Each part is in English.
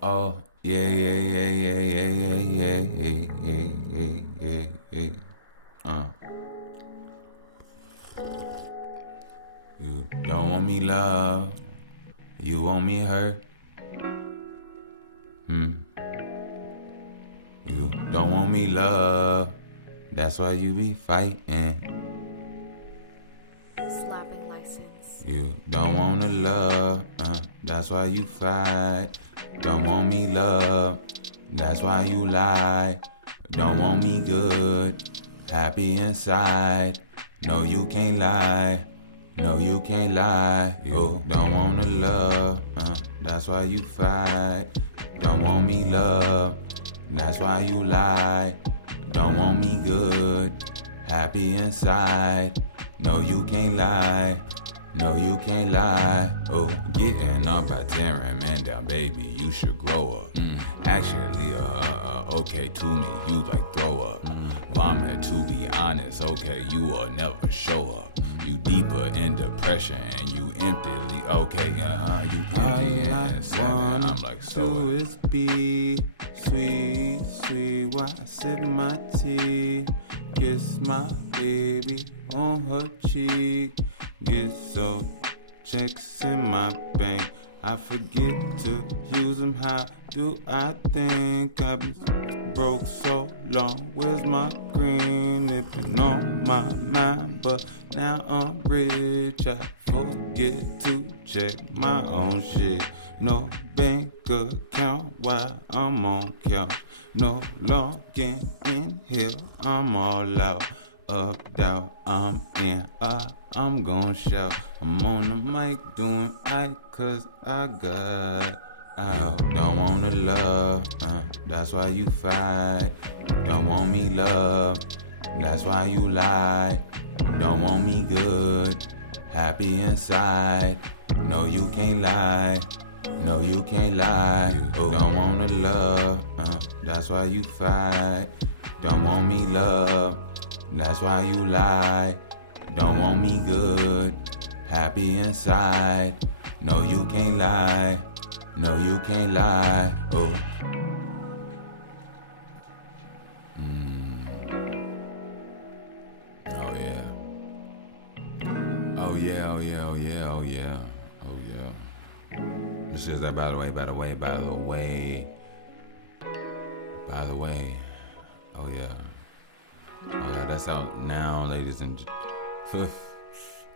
Oh, yeah, yeah, yeah, yeah, yeah, yeah, yeah, yeah, yeah, yeah, yeah. You don't want me love, you want me hurt. You don't want me love, that's why you be fighting. Slapping license. You don't want to love, that's why you fight. Don't want me love, that's why you lie. Don't want me good, happy inside. No, you can't lie. No, you can't lie. You don't want to love, that's why you fight. Don't want me love, that's why you lie. Don't want me good, happy inside. No, you can't lie. No, you can't lie. Oh, getting up by tearing man down, baby. You should grow up. Actually, okay to me, you like throw up. Vomit, to be honest, okay, you will never show up. You deeper in depression and you emptily, okay, you empty and sad. I'm like, so is be sweet, sweet. While I sip my tea, kiss my baby on her cheek. Get so checks in my bank. I forget to use them. How do I think I've been broke so long? Where's my green? It's been on my mind, but now I'm rich. I forget to check my own shit. No bank account while I'm on count. No logging in here, I'm all out. Up, down, I'm in, I'm gon' shout. I'm on the mic doing I cause I got out. Don't wanna love, that's why you fight. Don't want me love, that's why you lie. Don't want me good, happy inside. No, you can't lie. No, you can't lie. You don't wanna love, that's why you fight. Don't want me love, that's why you lie. Don't want me good, happy inside. No, you can't lie. No, you can't lie. Oh. Oh yeah. Oh yeah, oh yeah, oh yeah, oh yeah. Oh yeah. This is that by the way, by the way, by the way. By the way. Oh yeah. Oh yeah, that's out now, ladies and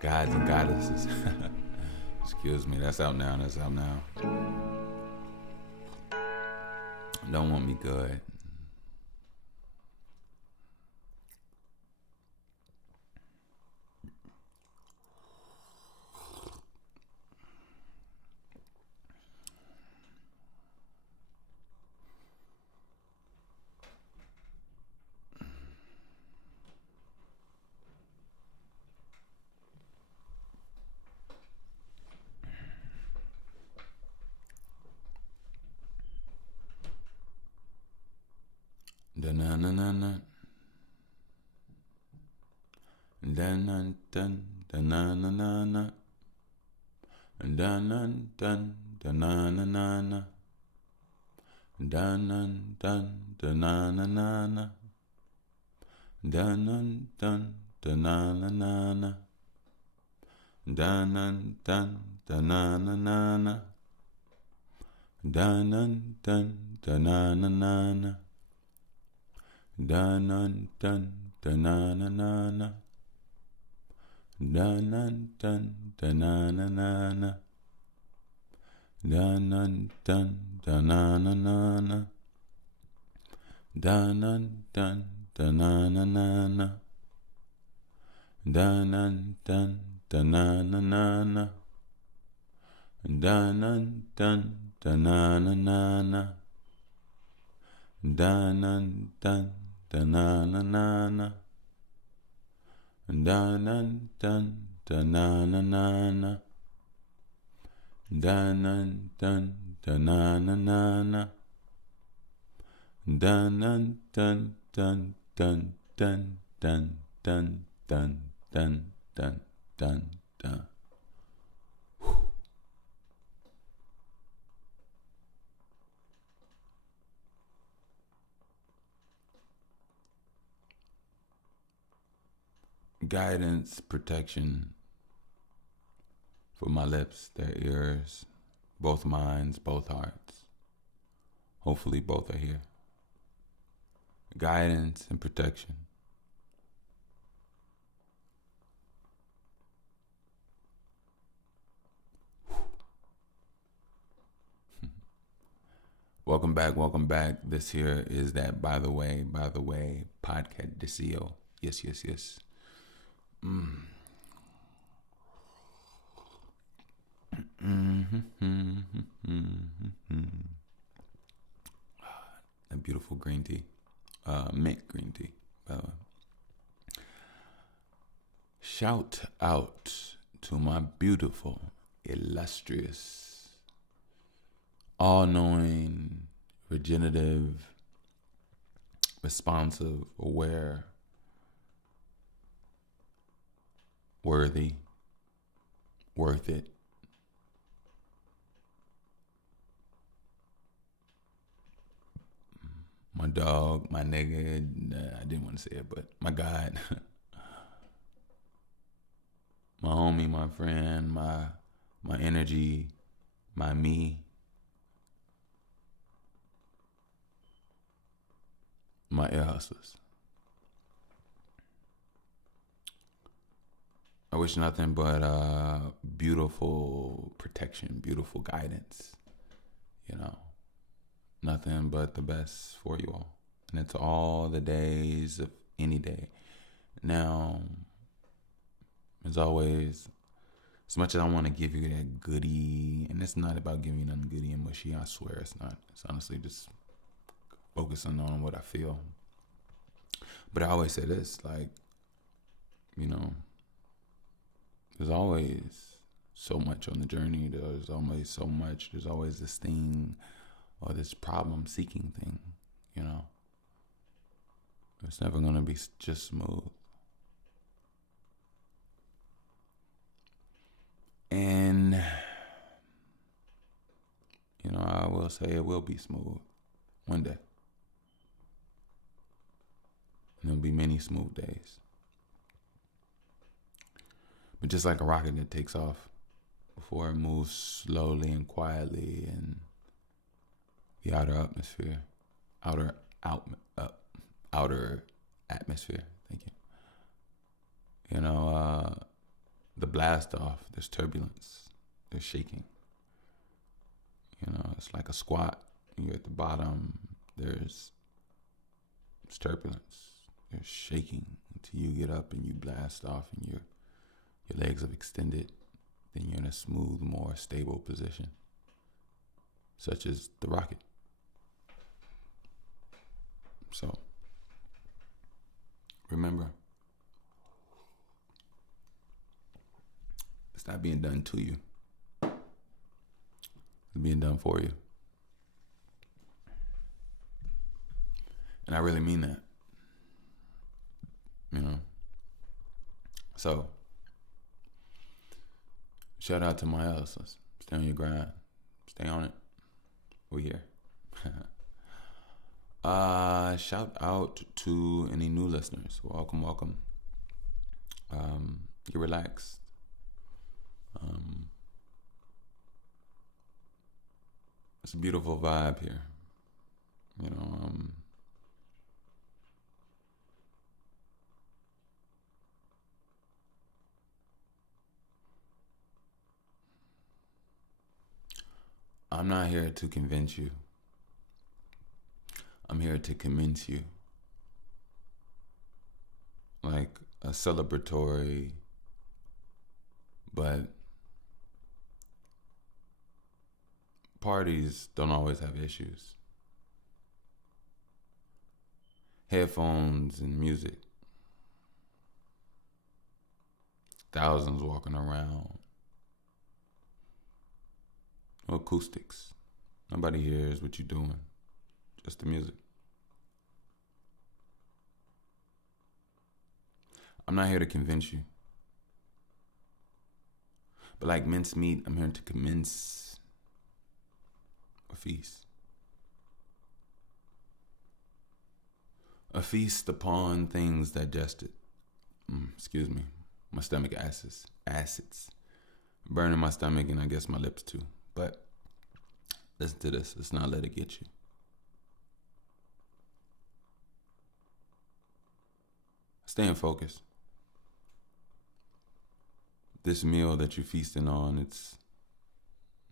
gods and goddesses. Excuse me, that's out now, that's out now. Don't want me good. Da na na na na. Da na dun da na na na na. Da na dun da na na na na. Da na dun da na na na na. Da na dun da na na na na. Da na dun da na na na na. Da na dun da na na na na. Da na dun da na na na na. Da na dun da na na na na. Da na dun da na na na na. Da na dun da na na na na. Da na dun da na na na na. Da na dun da na na na na. Da na dun da na na na na. Da na dun da na na na na. Da na dun da na na na na. Dun dun dun dun dun dun dun dun dun dun dun dun dun. guidance, protection for my lips, their ears, both minds, both hearts. Hopefully both are here. Guidance and protection. Welcome back, welcome back. This here is that by the way, podcast Decio. Yes. A beautiful green tea. Mint green tea, by the way. Shout out to my beautiful, illustrious, all-knowing, regenerative, responsive, aware, worthy, worth it, my dog, my nigga, I didn't want to say it, but my God, my homie, my friend, my energy, my me, my ear hustlers. I wish nothing but beautiful protection, beautiful guidance, nothing but the best for you all. And it's all the days of any day. Now, as always, as much as I want to give you that goodie, and it's not about giving you nothing goodie and mushy, I swear it's not. It's honestly just focusing on what I feel. But I always say this, there's always so much on the journey. There's always so much. There's always this thing or this problem-seeking thing, It's never going to be just smooth. And, I will say it will be smooth one day. And there'll be many smooth days. But just like a rocket that takes off before it moves slowly and quietly in the outer atmosphere, outer atmosphere. Thank you. The blast off. There's turbulence. There's shaking. It's like a squat. You're at the bottom. There's turbulence. There's shaking until you get up and you blast off and your legs have extended. Then you're in a smooth, more stable position, such as the rocket. So, remember, it's not being done to you. It's being done for you. And I really mean that. So, shout out to my hustlers. Stay on your grind. Stay on it. We here. Shout out to any new listeners. Welcome. Get relaxed. It's a beautiful vibe here. I'm not here to convince you. I'm here to convince you. Like a celebratory, but parties don't always have issues. Headphones and music. Thousands walking around. No acoustics. Nobody hears what you're doing. Just the music. I'm not here to convince you. But like mincemeat, I'm here to commence a feast. A feast upon things digested. excuse me, my stomach acids, burning my stomach and I guess my lips too. But listen to this. Let's not let it get you. Staying focused. This meal that you're feasting on, it's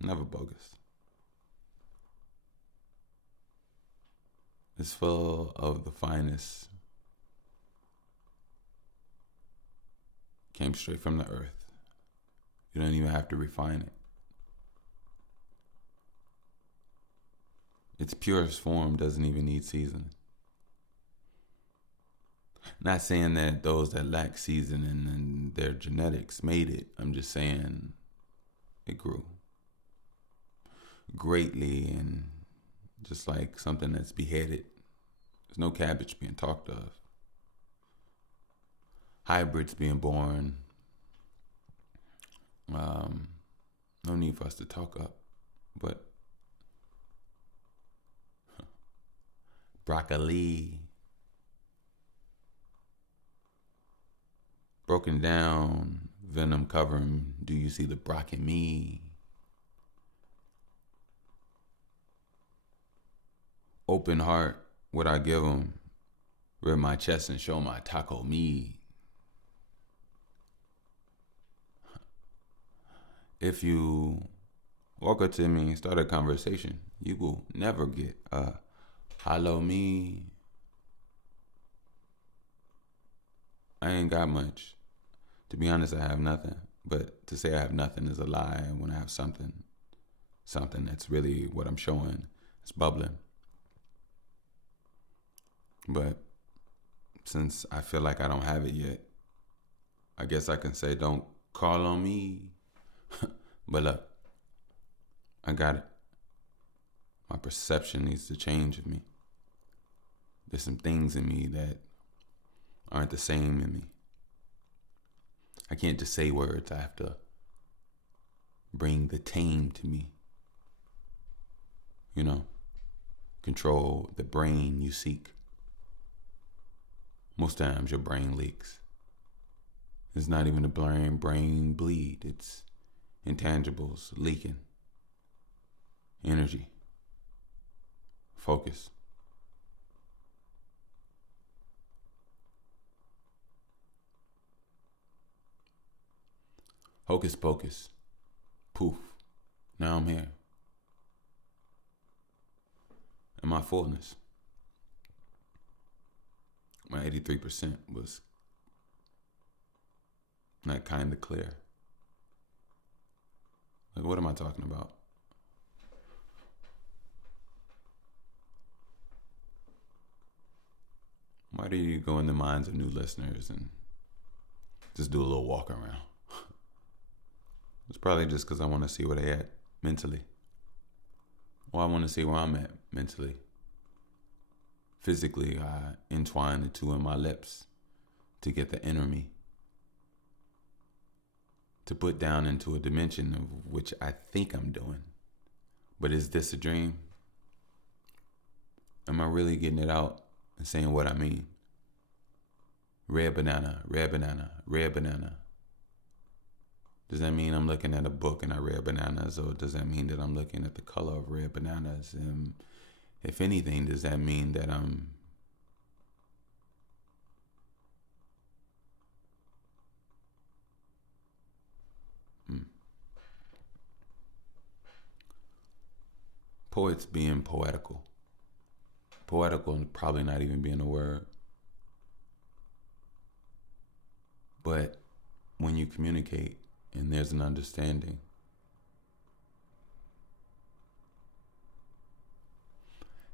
never bogus. It's full of the finest. Came straight from the earth. You don't even have to refine it. Its purest form doesn't even need seasoning. Not saying that those that lack seasoning and their genetics made it. I'm just saying it grew greatly, and just like something that's beheaded, there's no cabbage being talked of. Hybrids being born. No need for us to talk up, but broccoli. Broken down, venom covering, do you see the Brock in me? Open heart, what I give them, rip my chest and show my taco me. If you walk up to me and start a conversation, you will never get a hello me. I ain't got much. To be honest, I have nothing. But to say I have nothing is a lie. When I have something that's really what I'm showing, it's bubbling. But since I feel like I don't have it yet, I guess I can say don't call on me. But look, I got it. My perception needs to change of me. There's some things in me that aren't the same in me. I can't just say words. I have to bring the tame to me. You know, control the brain you seek. Most times your brain leaks. It's not even the brain bleed. It's intangibles leaking. Energy. Focus. Hocus pocus. Poof. Now I'm here. In my fullness. My 83% was not kind of clear. Like, what am I talking about? Why do you go in the minds of new listeners and just do a little walk around? It's probably just because I want to see where they at mentally. Or I want to see where I'm at mentally. Physically, I entwine the two in my lips to get the inner me. To put down into a dimension of which I think I'm doing. But is this a dream? Am I really getting it out and saying what I mean? Red banana, red banana, red banana. Does that mean I'm looking at a book and I read bananas, or does that mean that I'm looking at the color of red bananas? And if anything, does that mean that I'm poets being poetical? Poetical and probably not even being a word. But when you communicate and there's an understanding,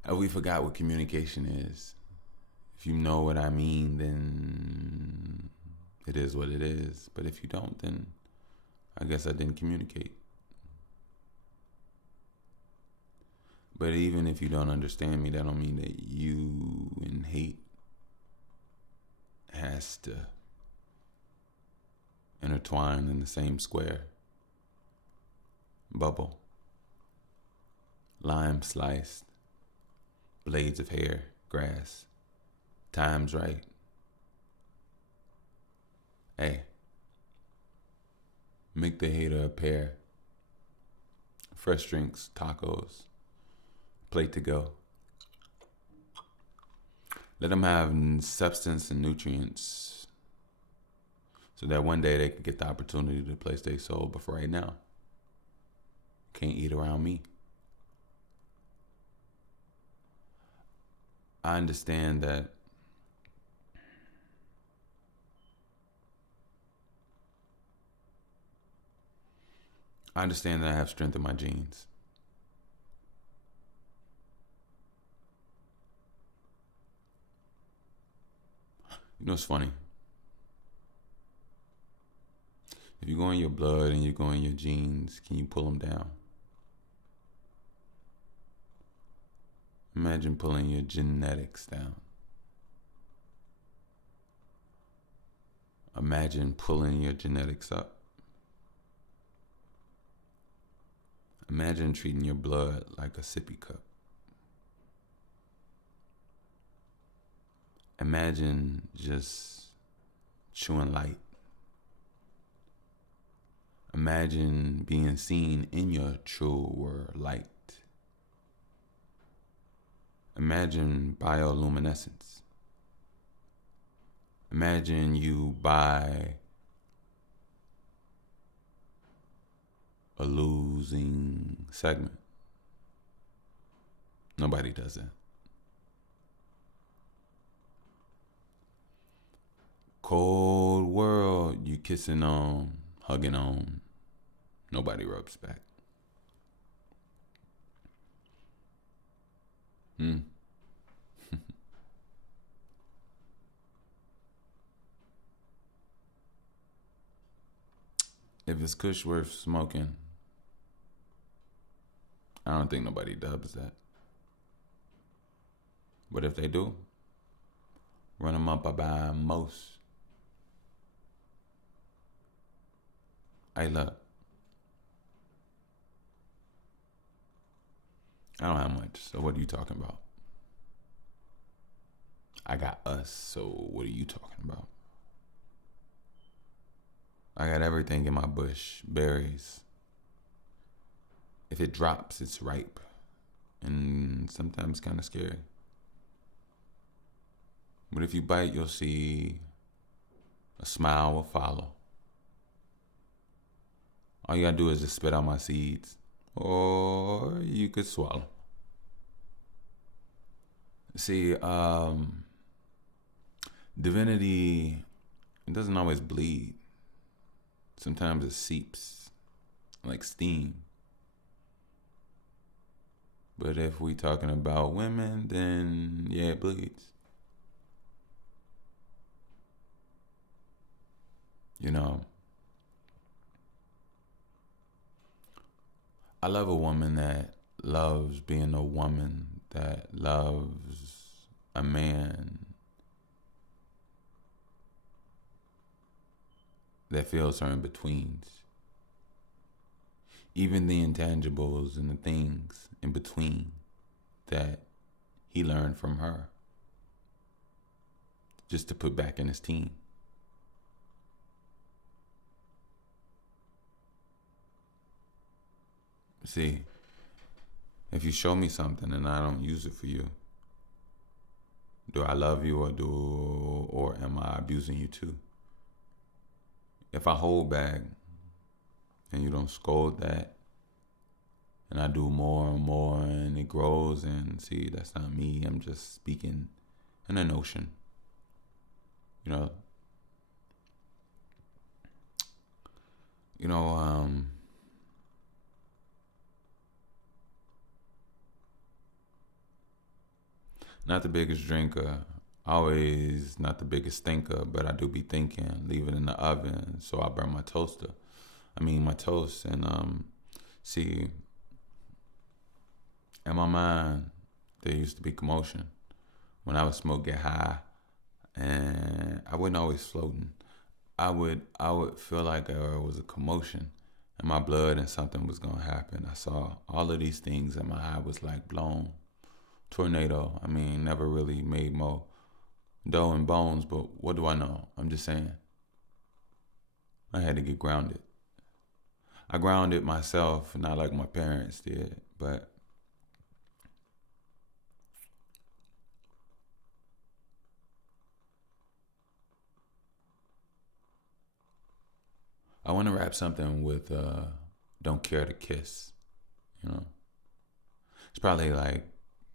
and we forgot what communication is. If you know what I mean, then it is what it is. But if you don't, then I guess I didn't communicate. But even if you don't understand me, that don't mean that you and hate has to intertwine in the same square. Bubble. Lime sliced. Blades of hair. Grass. Time's right. Hey, make the hater a pair. Fresh drinks, tacos, plate to go. Let them have substance and nutrients so that one day they can get the opportunity to place their soul. But for right now, can't eat around me. I understand that I have strength in my genes. You know what's funny? If you go in your blood and you go in your genes, can you pull them down? Imagine pulling your genetics down. Imagine pulling your genetics up. Imagine treating your blood like a sippy cup. Imagine just chewing light. Imagine being seen in your truer light. Imagine bioluminescence. Imagine you buy a losing segment. Nobody does that. Cold world, you kissing on, hugging on. Nobody rubs back. If it's kush worth smoking, I don't think nobody dubs that. But if they do, run them up by most. Hey, look. I don't have much, so what are you talking about? I got us, so what are you talking about? I got everything in my bush, berries. If it drops, it's ripe, and sometimes kind of scary. But if you bite, you'll see a smile will follow. All you gotta do is just spit out my seeds, or you could swallow. See, divinity, it doesn't always bleed. Sometimes it seeps like steam. But if we talking about women, then yeah, it bleeds. You know, I love a woman that loves being a woman, that loves a man that feels her in betweens. Even the intangibles and the things in between that he learned from her, just to put back in his team. See, if you show me something and I don't use it for you, do I love you or am I abusing you too? If I hold back and you don't scold that, and I do more and more and it grows, and see, that's not me. I'm just speaking in a notion. You know, not the biggest drinker, always not the biggest thinker, but I do be thinking, leave it in the oven, so I burn my toast, and see, in my mind, there used to be commotion. When I would smoke, get high, and I wasn't always floating. I would feel like there was a commotion in my blood and something was gonna happen. I saw all of these things and my eye was like blown. Tornado. Never really made more dough and bones, but what do I know? I'm just saying. I had to get grounded. I grounded myself, not like my parents did, but I want to wrap something with don't care to kiss, you know. It's probably like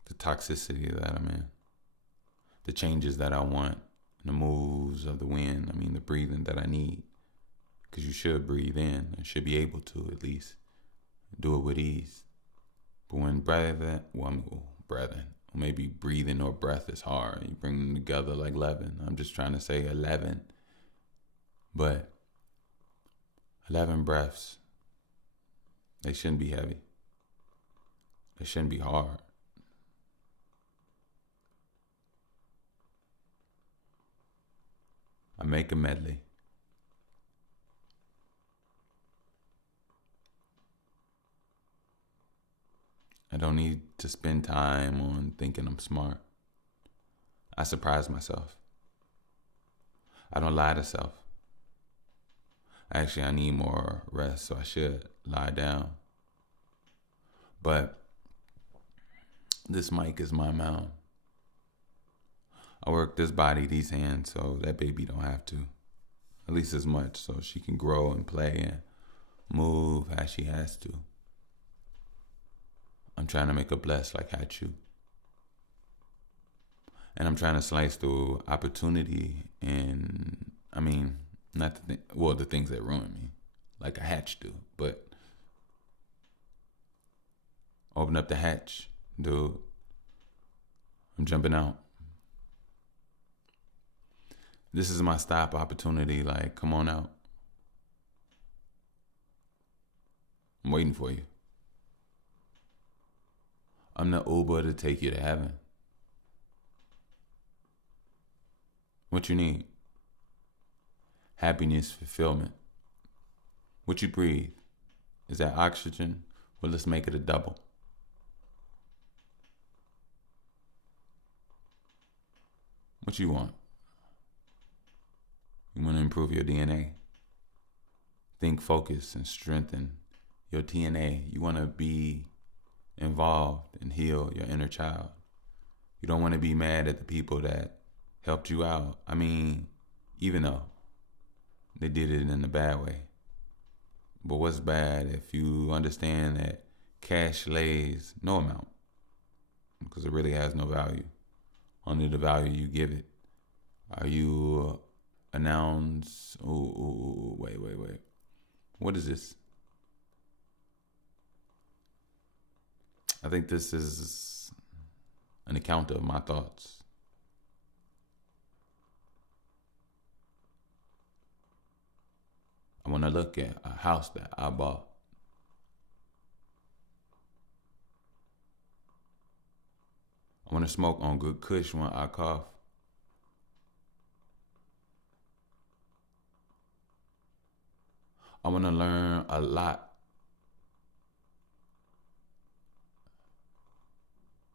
the toxicity that I'm in, the changes that I want, the moves of the wind, the breathing that I need. Because you should breathe in and should be able to at least do it with ease. But when breathing, or maybe breathing or breath is hard, you bring them together like leaven. I'm just trying to say 11. But 11 breaths, they shouldn't be heavy. They shouldn't be hard. I make a medley. I don't need to spend time on thinking I'm smart. I surprise myself. I don't lie to self. Actually, I need more rest, so I should lie down. But this mic is my mound. I work this body, these hands, so that baby don't have to. At least as much, so she can grow and play and move as she has to. I'm trying to make her blessed like Hachu. And I'm trying to slice through opportunity and, not the things that ruin me, like a hatch do, but open up the hatch, dude. I'm jumping out. This is my stop opportunity, like, come on out. I'm waiting for you. I'm the Uber to take you to heaven. What you need? Happiness, fulfillment. What you breathe? Is that oxygen? Well, let's make it a double. What you want? You want to improve your DNA? Think, focus, and strengthen your TNA. You want to be involved and heal your inner child. You don't want to be mad at the people that helped you out. Even though they did it in a bad way. But what's bad if you understand that cash lays no amount? Because it really has no value. Only the value you give it. Are you a nouns? Wait. What is this? I think this is an account of my thoughts. I want to look at a house that I bought. I want to smoke on good kush when I cough. I want to learn a lot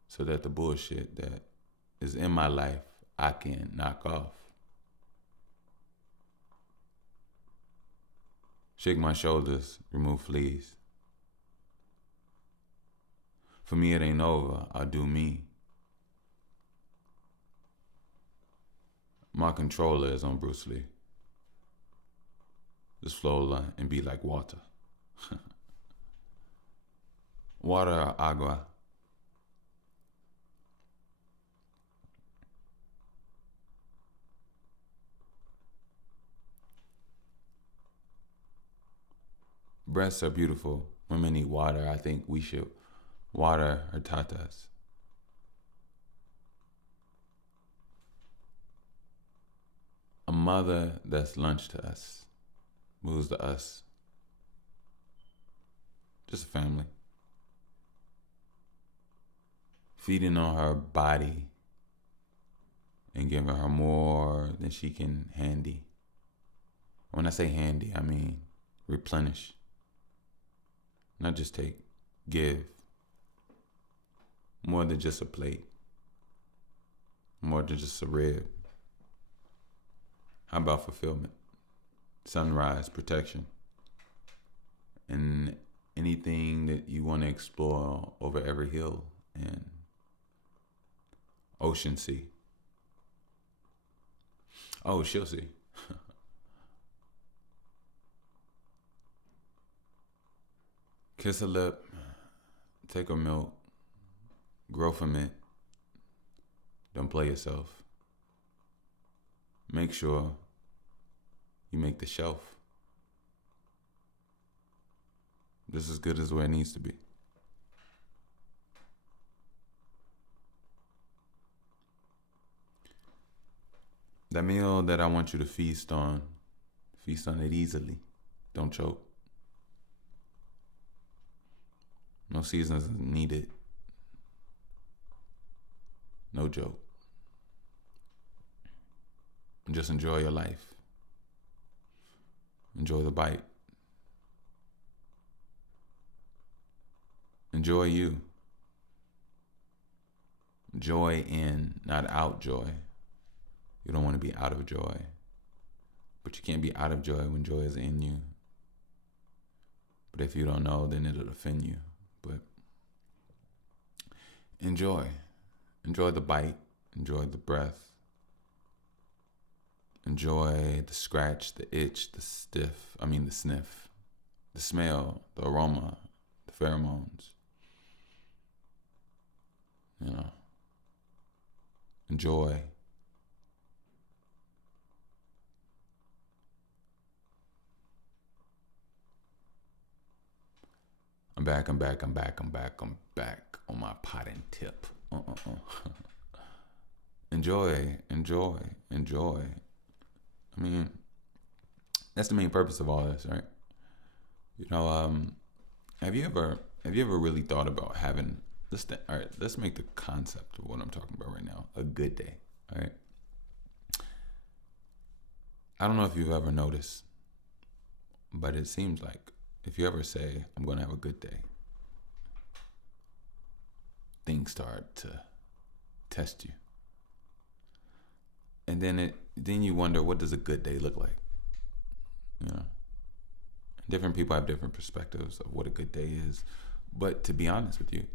so that the bullshit that is in my life, I can knock off. Shake my shoulders, remove fleas. For me, it ain't over. I'll do me. My controller is on Bruce Lee. Just flow and be like water. Water or agua. Breasts are beautiful. Women need water. I think we should water our tatas. A mother that's lunch to us. Moves to us. Just a family. Feeding on her body and giving her more than she can handy. When I say handy, I mean replenish. Not just take, give. More than just a plate. More than just a rib. How about fulfillment? sunrise protection, and anything that you want to explore over every hill and ocean sea. Oh, she'll see. Kiss a lip, take a milk, grow from it. Don't play yourself. Make sure you make the shelf just as good as where it needs to be. That meal that I want you to feast on it easily. Don't choke. No seasons needed. No joke. Just enjoy your life. Enjoy the bite. Enjoy you. Joy in, not out joy. You don't want to be out of joy. But you can't be out of joy when joy is in you. But if you don't know, then it'll offend you. But enjoy. Enjoy the bite. Enjoy the breath. Enjoy the scratch, the itch, the sniff, the smell, the aroma, the pheromones. You know, enjoy. I'm back on my potting tip. Enjoy. I mean, that's the main purpose of all this, right? You know, have you ever really thought about having this thing? All right, let's make the concept of what I'm talking about right now a good day. All right. I don't know if you've ever noticed, but it seems like if you ever say, I'm going to have a good day, things start to test you. And then you wonder, what does a good day look like? You know, different people have different perspectives of what a good day is. But to be honest with you,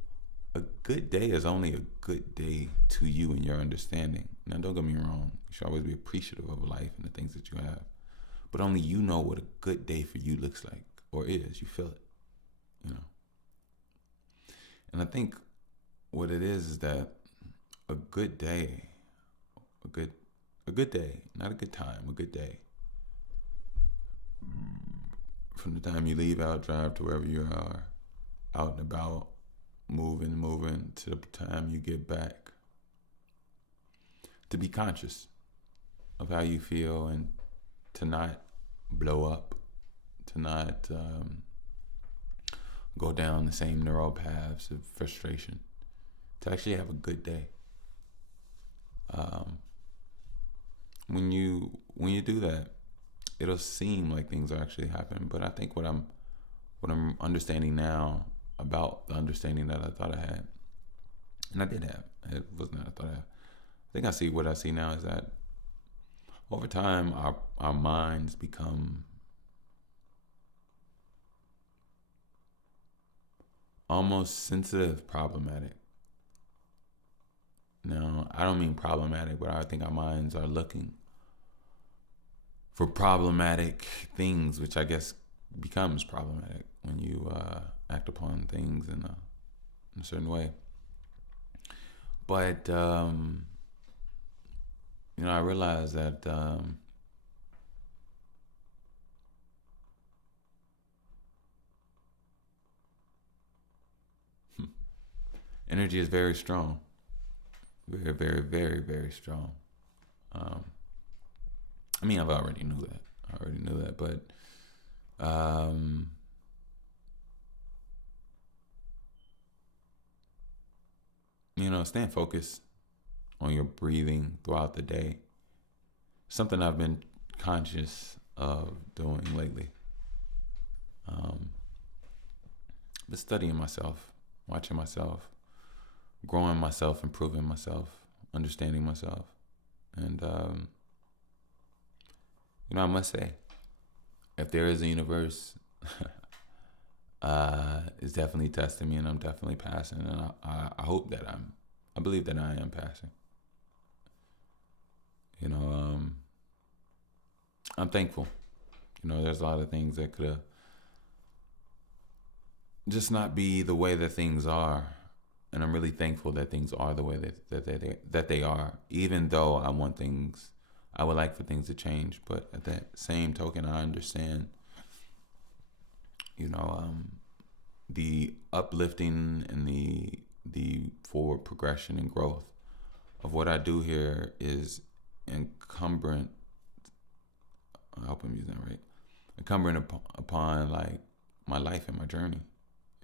a good day is only a good day to you and your understanding. Now, don't get me wrong. You should always be appreciative of life and the things that you have. But only you know what a good day for you looks like or is. You feel it, you know. And I think what it is that a good day, a good day, not a good time, a good day. From the time you leave out, drive to wherever you are, out and about, moving to the time you get back. To be conscious of how you feel and to not blow up, to not go down the same neural paths of frustration, to actually have a good day. When you do that, it'll seem like things are actually happening. But I think what I'm understanding now about the understanding that I thought I had, and I did have, it wasn't that I thought I had. I think I see what I see now is that over time our minds become almost sensitive, problematic. Now, I don't mean problematic, but I think our minds are looking for problematic things, which I guess becomes problematic when you act upon things in a certain way. But, I realized that energy is very strong. Very, very, very, very strong. I've already knew that. But staying focused on your breathing throughout the day. Something I've been conscious of doing lately. But studying myself, watching myself, growing myself, improving myself, understanding myself. And, I must say, if there is a universe, it's definitely testing me, and I'm definitely passing. And I hope that I believe that I am passing. You know, I'm thankful. You know, there's a lot of things that could have just not be the way that things are, and I'm really thankful that things are the way that they are. Even though I would like for things to change, but at that same token, I understand. You know, the uplifting and the forward progression and growth of what I do here is encumbrant. I hope I'm using that right. Encumbrant upon like my life and my journey.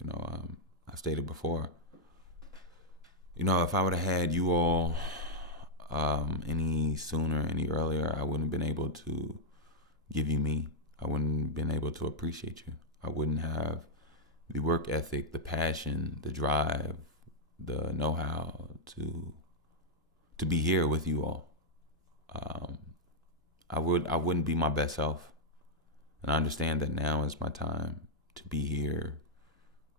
You know, I've stated before. You know, if I would have had you all any sooner, any earlier, I wouldn't have been able to give you me. I wouldn't have been able to appreciate you. I wouldn't have the work ethic, the passion, the drive, the know-how to be here with you all. I wouldn't be my best self, and I understand that now is my time to be here.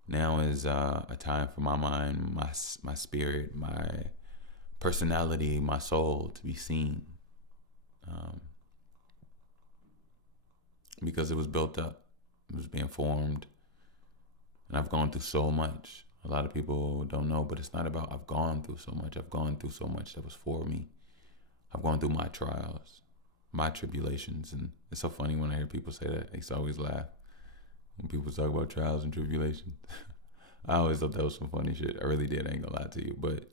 Now is a time for my mind, my spirit, my personality, my soul to be seen, because it was built up, it was being formed, and I've gone through so much. A lot of people don't know, but it's not about I've gone through so much. I've gone through so much that was for me. I've gone through my trials, my tribulations, and it's so funny when I hear people say that. I used to always laugh when people talk about trials and tribulations. I always thought that was some funny shit. I really did. I ain't gonna lie to you, but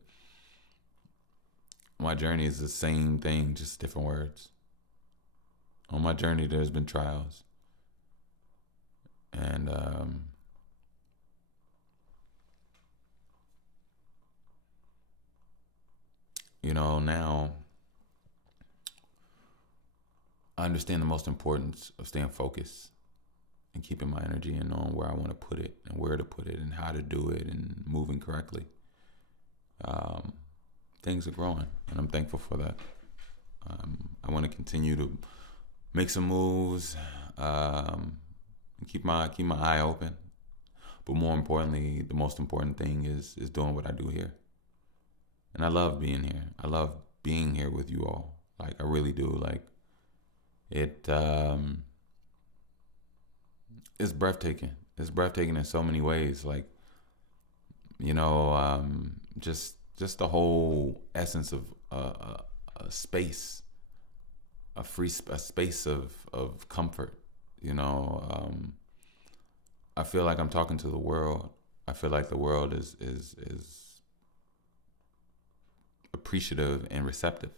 my journey is the same thing, just different words. On my journey, there's been trials, and you know, now I understand the most importance of staying focused and keeping my energy and knowing where I want to put it and where to put it and how to do it and moving correctly. Things are growing, and I'm thankful for that. I want to continue to make some moves, keep my eye open. But more importantly, the most important thing is doing what I do here. And I love being here. I love being here with you all. Like, I really do. Like, it it's breathtaking. It's breathtaking in so many ways. Like, you know, just the whole essence of a space, a space of comfort. You know, I feel like I'm talking to the world. I feel like the world is appreciative and receptive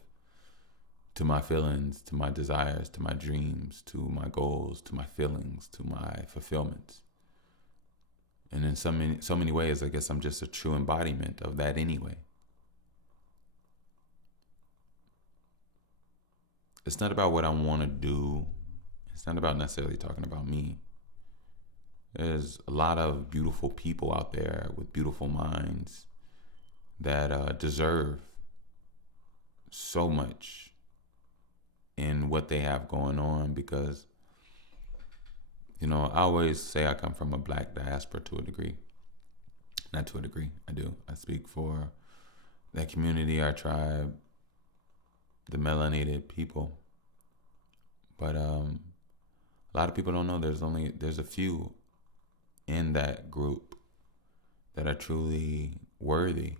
to my feelings, to my desires, to my dreams, to my goals, to my feelings, to my fulfillments. And in so many ways, I guess I'm just a true embodiment of that anyway. It's not about what I want to do. It's not about necessarily talking about me. There's a lot of beautiful people out there with beautiful minds that deserve so much in what they have going on, because, you know, I always say I come from a black diaspora to a degree. Not to a degree, I do. I speak for that community, our tribe, the melanated people. But a lot of people don't know there's a few in that group that are truly worthy,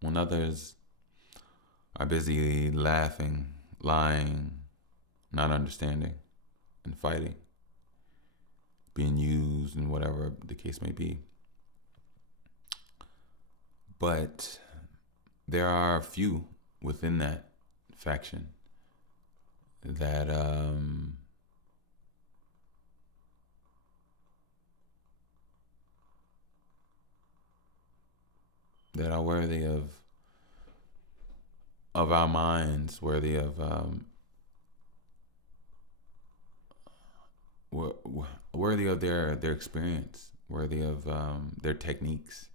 when others are busy laughing, lying, not understanding, and fighting, being used, and whatever the case may be. But there are a few within that faction that that are worthy of our minds, worthy of worthy of their experience, worthy of their techniques,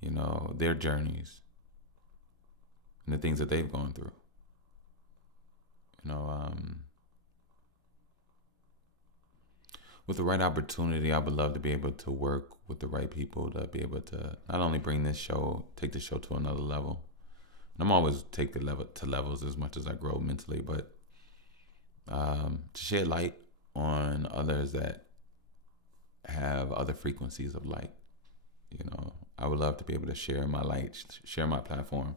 you know, their journeys, and the things that they've gone through. You know, with the right opportunity, I would love to be able to work with the right people to be able to not only take the show to another level. And I'm always take the level to levels as much as I grow mentally, but to shed light on others that have other frequencies of light. I would love to be able to share my light, share my platform,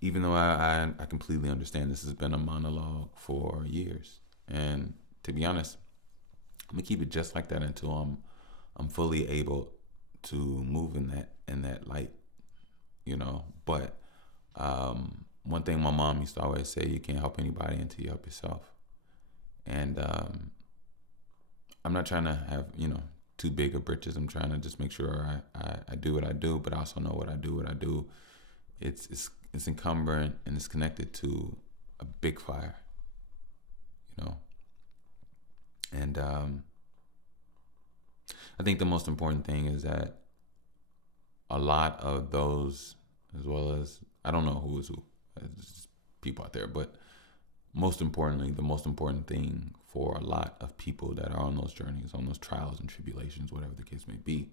even though I completely understand this has been a monologue for years. And to be honest, I'm gonna keep it just like that until I'm fully able to move in that light, But one thing my mom used to always say: you can't help anybody until you help yourself. And I'm not trying to have too big of britches. I'm trying to just make sure I do what I do, but I also know what I do. It's encumbrant and it's connected to a big fire, And I think the most important thing is that a lot of those, as well as, I don't know who is who, there's just people out there, but most importantly, the most important thing for a lot of people that are on those journeys, on those trials and tribulations, whatever the case may be,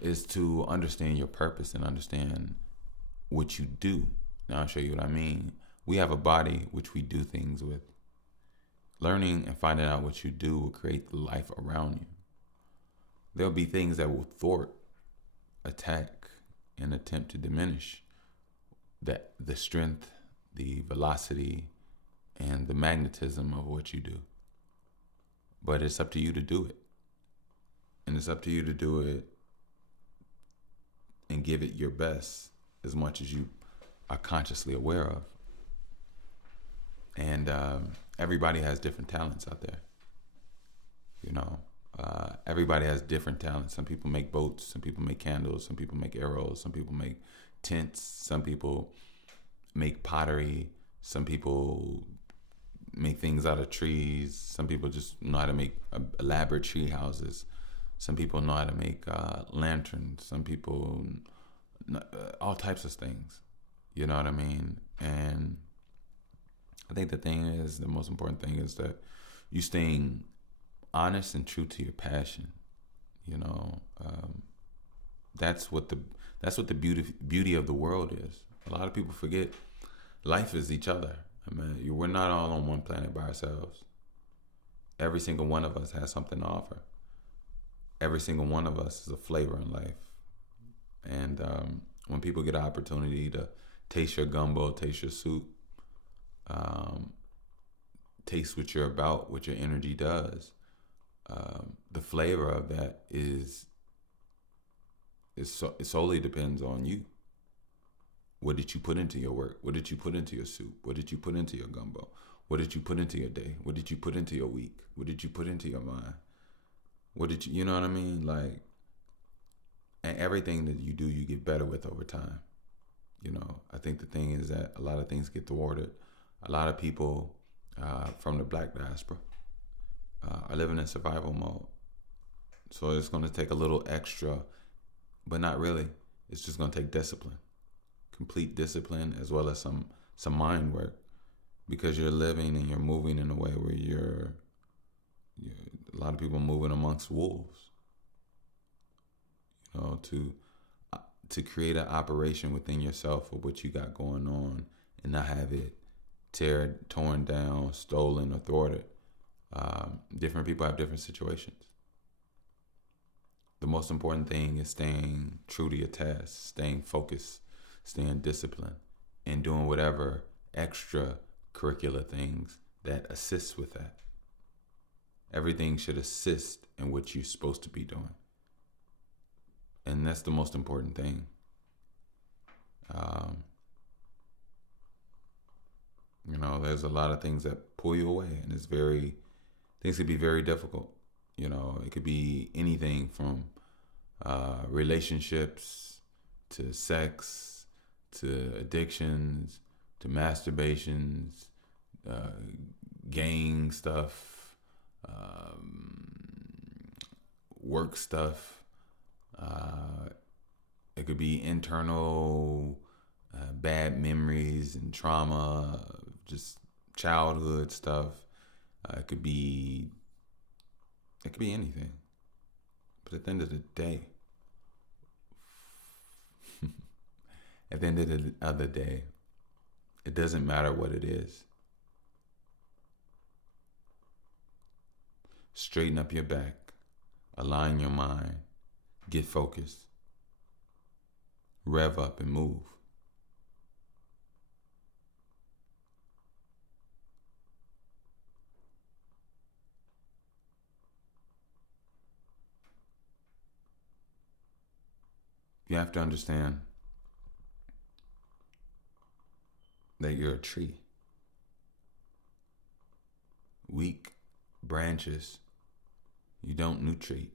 is to understand your purpose and understand what you do. Now I'll show you what I mean. We have a body which we do things with. Learning and finding out what you do will create the life around you. There'll be things that will thwart, attack, and attempt to diminish the strength, the velocity, and the magnetism of what you do. But it's up to you to do it. And it's up to you to do it and give it your best as much as you are consciously aware of. And everybody has different talents out there. Everybody has different talents. Some people make boats, some people make candles, some people make arrows, some people make tents, some people make pottery, some people make things out of trees, some people just know how to make elaborate tree houses, some people know how to make lanterns, some people all types of things. You know what I mean? And I think the most important thing is that you staying honest and true to your passion. That's what the beauty of the world is. A lot of people forget life is each other. I mean, we're not all on one planet by ourselves. Every single one of us has something to offer. Every single one of us is a flavor in life. And when people get an opportunity to taste your gumbo, taste your soup, taste what you're about, what your energy does, the flavor of that it solely depends on you. What did you put into your work? What did you put into your soup? What did you put into your gumbo? What did you put into your day? What did you put into your week? What did you put into your mind? You know what I mean? Like, and everything that you do, you get better with over time. I think the thing is that a lot of things get thwarted. A lot of people from the Black diaspora are living in survival mode. So it's going to take a little extra, but not really. It's just going to take discipline. Complete discipline, as well as some mind work, because you're living and you're moving in a way where you're a lot of people moving amongst wolves. To create an operation within yourself of what you got going on and not have it torn down, stolen, or thwarted. Different people have different situations. The most important thing is staying true to your task, staying focused, staying disciplined, and doing whatever extra curricular things that assist with that. Everything should assist in what you're supposed to be doing. And that's the most important thing. There's a lot of things that pull you away, and things can be very difficult. It could be anything from relationships to sex to addictions to masturbations, gang stuff, work stuff. It could be internal bad memories and trauma, just childhood stuff. It could be anything. But at the end of the day, at the end of the day, it doesn't matter what it is. Straighten up your back, align your mind, get focused, rev up and move. You have to understand that you're a tree. Weak branches, you don't nutrient.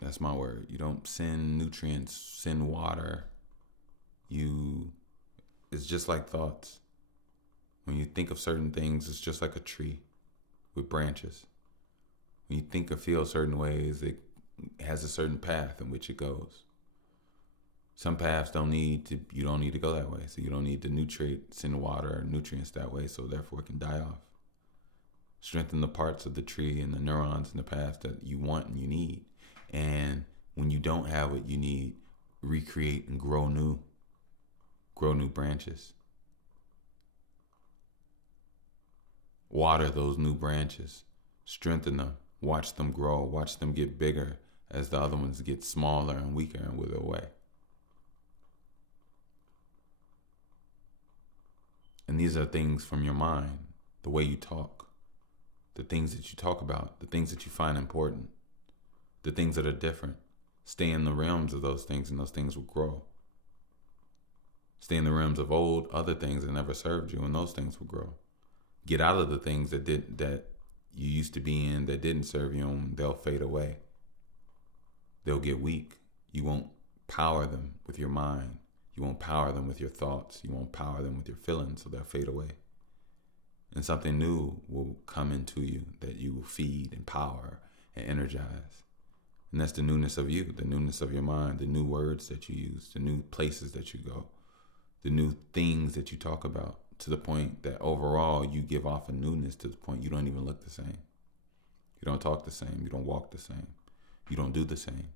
That's my word. You don't send nutrients, send water. It's just like thoughts. When you think of certain things, it's just like a tree with branches. When you think or feel certain ways, it has a certain path in which it goes. Some paths you don't need to go that way. So you don't need to send water or nutrients that way, so therefore it can die off. Strengthen the parts of the tree and the neurons in the path that you want and you need. And when you don't have what you need, recreate and grow new branches. Water those new branches. Strengthen them. Watch them grow. Watch them get bigger as the other ones get smaller and weaker and wither away. And these are things from your mind, the way you talk, the things that you talk about, the things that you find important, the things that are different. Stay in the realms of those things and those things will grow. Stay in the realms of other things that never served you and those things will grow. Get out of the things that you used to be in that didn't serve you and they'll fade away. They'll get weak. You won't power them with your mind. You won't power them with your thoughts. You won't power them with your feelings, so they'll fade away. And something new will come into you that you will feed and power and energize. And that's the newness of you, the newness of your mind, the new words that you use, the new places that you go, the new things that you talk about, to the point that overall you give off a newness to the point you don't even look the same. You don't talk the same. You don't walk the same. You don't do the same.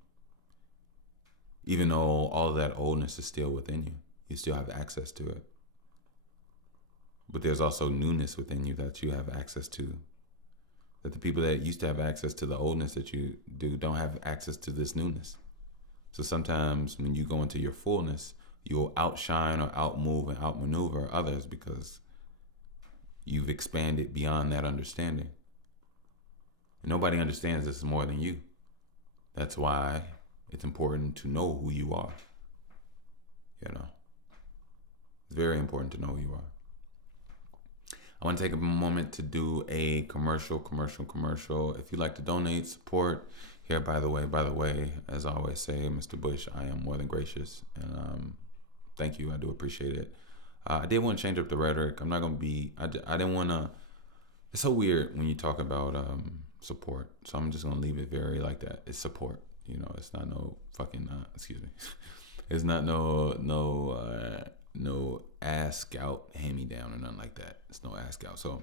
Even though all of that oldness is still within you, you still have access to it. But there's also newness within you that you have access to. That the people that used to have access to the oldness that you do don't have access to this newness. So sometimes when you go into your fullness, you'll outshine or outmove and outmaneuver others because you've expanded beyond that understanding. And nobody understands this more than you. That's why it's important to know who you are. It's very important to know who you are. I want to take a moment to do a commercial. If you'd like to donate, support, here, by the way, as I always say, Mr. Bush, I am more than gracious. And thank you. I do appreciate it. I did want to change up the rhetoric. I'm not going to be, I didn't want to, it's so weird when you talk about support. So I'm just going to leave it very like that. It's support. It's not no fucking, it's not no ass scout hand me down or nothing like that. It's no ass scout. So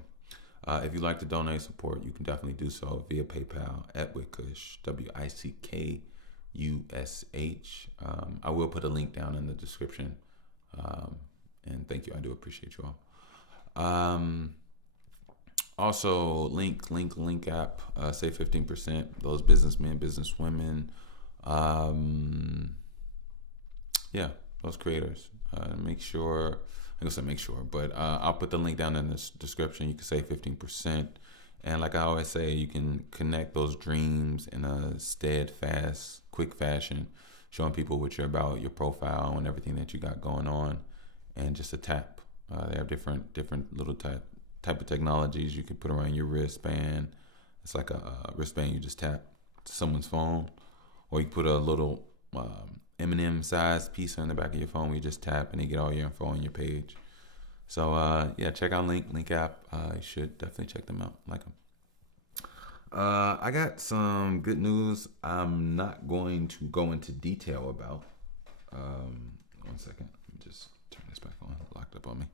if you'd like to donate support, you can definitely do so via PayPal at Wickush, WICKUSH. I will put a link down in the description. And thank you. I do appreciate you all. Also, link app, save 15%. Those businessmen, businesswomen, those creators. Make sure, but I'll put the link down in the description. You can save 15%. And like I always say, you can connect those dreams in a steadfast, quick fashion, showing people what you're about, your profile, and everything that you got going on, and just a tap. They have different little type of technologies you can put around your wristband. It's like a wristband you just tap to someone's phone, or you put a little M&M sized piece on the back of your phone where you just tap and they get all your info on your page. So check out Link app. You should definitely check them out. Like them. I got some good news. I'm not going to go into detail about. 1 second. Let me just turn this back on. Locked up on me.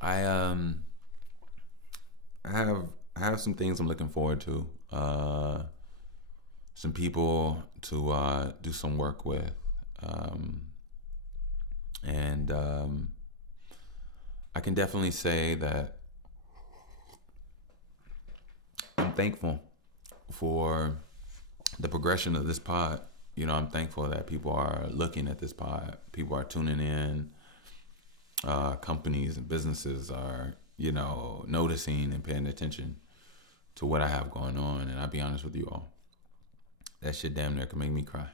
I have I have some things I'm looking forward to. Some people to do some work with, um, and I can definitely say that I'm thankful for the progression of this pod. You know, I'm thankful that people are looking at this pod. People are tuning in. Companies and businesses are, noticing and paying attention to what I have going on. And I'll be honest with you all, that shit damn near can make me cry.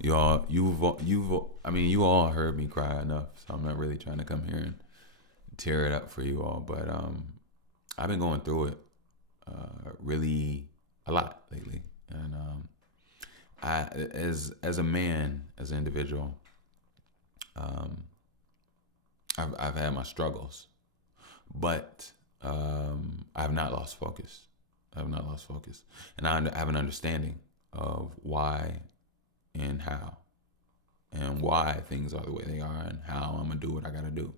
You all heard me cry enough, so I'm not really trying to come here and tear it up for you all. But I've been going through it really a lot lately, and I, as a man, as an individual, I've had my struggles, but I have not lost focus. And I have an understanding of why and how, and why things are the way they are, and how I'm gonna do what I gotta do.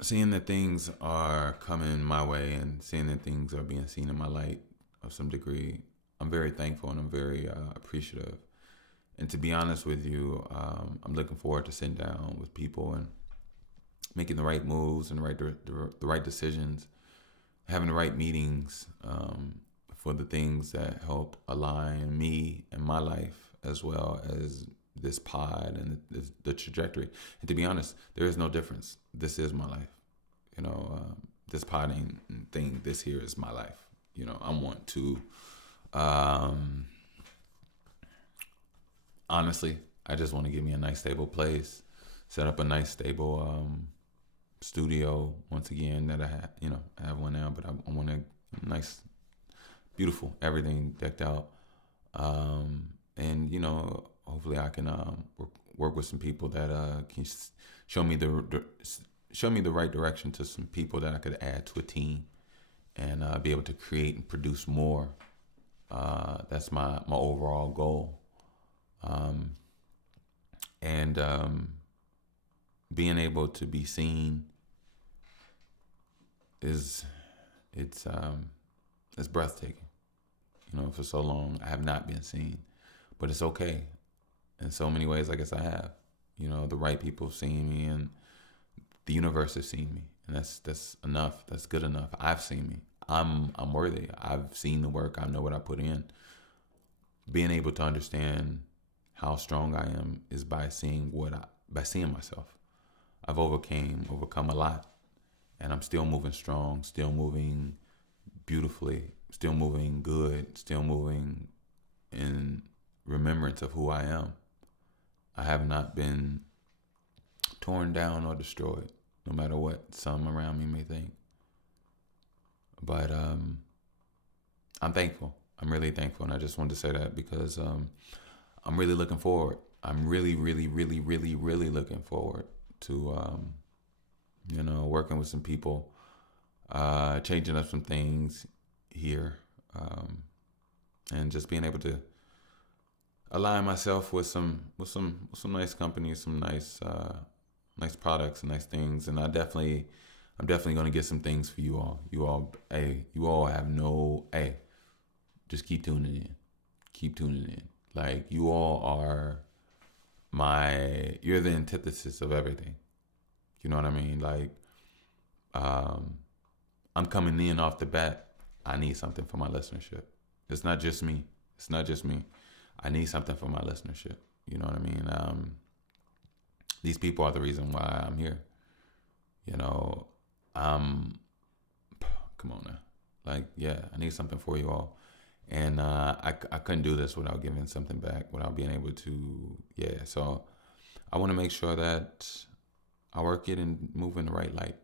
Seeing that things are coming my way, and seeing that things are being seen in my light of some degree, I'm very thankful and I'm very appreciative. And to be honest with you, I'm looking forward to sitting down with people and making the right moves and the right decisions, having the right meetings for the things that help align me and my life, as well as this pod and the trajectory. And to be honest, there is no difference. This is my life. This podding thing, this here is my life. I want to, honestly, I just want to give me a nice stable place, set up a nice stable studio once again that I have one now, but I want a nice, beautiful, everything decked out. And hopefully I can work with some people that can show me the right direction to some people that I could add to a team, and be able to create and produce more. That's my overall goal. And being able to be seen it's breathtaking. For so long I have not been seen, but it's okay. In so many ways, I guess I have. The right people have seen me, and the universe has seen me, and that's enough. That's good enough. I've seen me. I'm worthy. I've seen the work. I know what I put in. Being able to understand how strong I am is by seeing myself. I've overcome a lot, and I'm still moving strong, still moving beautifully, still moving good, still moving in remembrance of who I am. I have not been torn down or destroyed, no matter what some around me may think. But I'm thankful. I'm really thankful, and I just wanted to say that because I'm really looking forward. I'm really, really, really, really, really looking forward to working with some people, changing up some things here, and just being able to align myself with some nice companies, some nice products and nice things. And I'm definitely going to get some things for you all. You all have just keep tuning in. Like, you all are you're the antithesis of everything. You know what I mean? Like, I'm coming in off the bat. I need something for my listenership. It's not just me. I need something for my listenership. You know what I mean? These people are the reason why I'm here. Come on now. Like, yeah, I need something for you all. And I couldn't do this without giving something back, without being able to, yeah. So I want to make sure that I work it and move in the right light.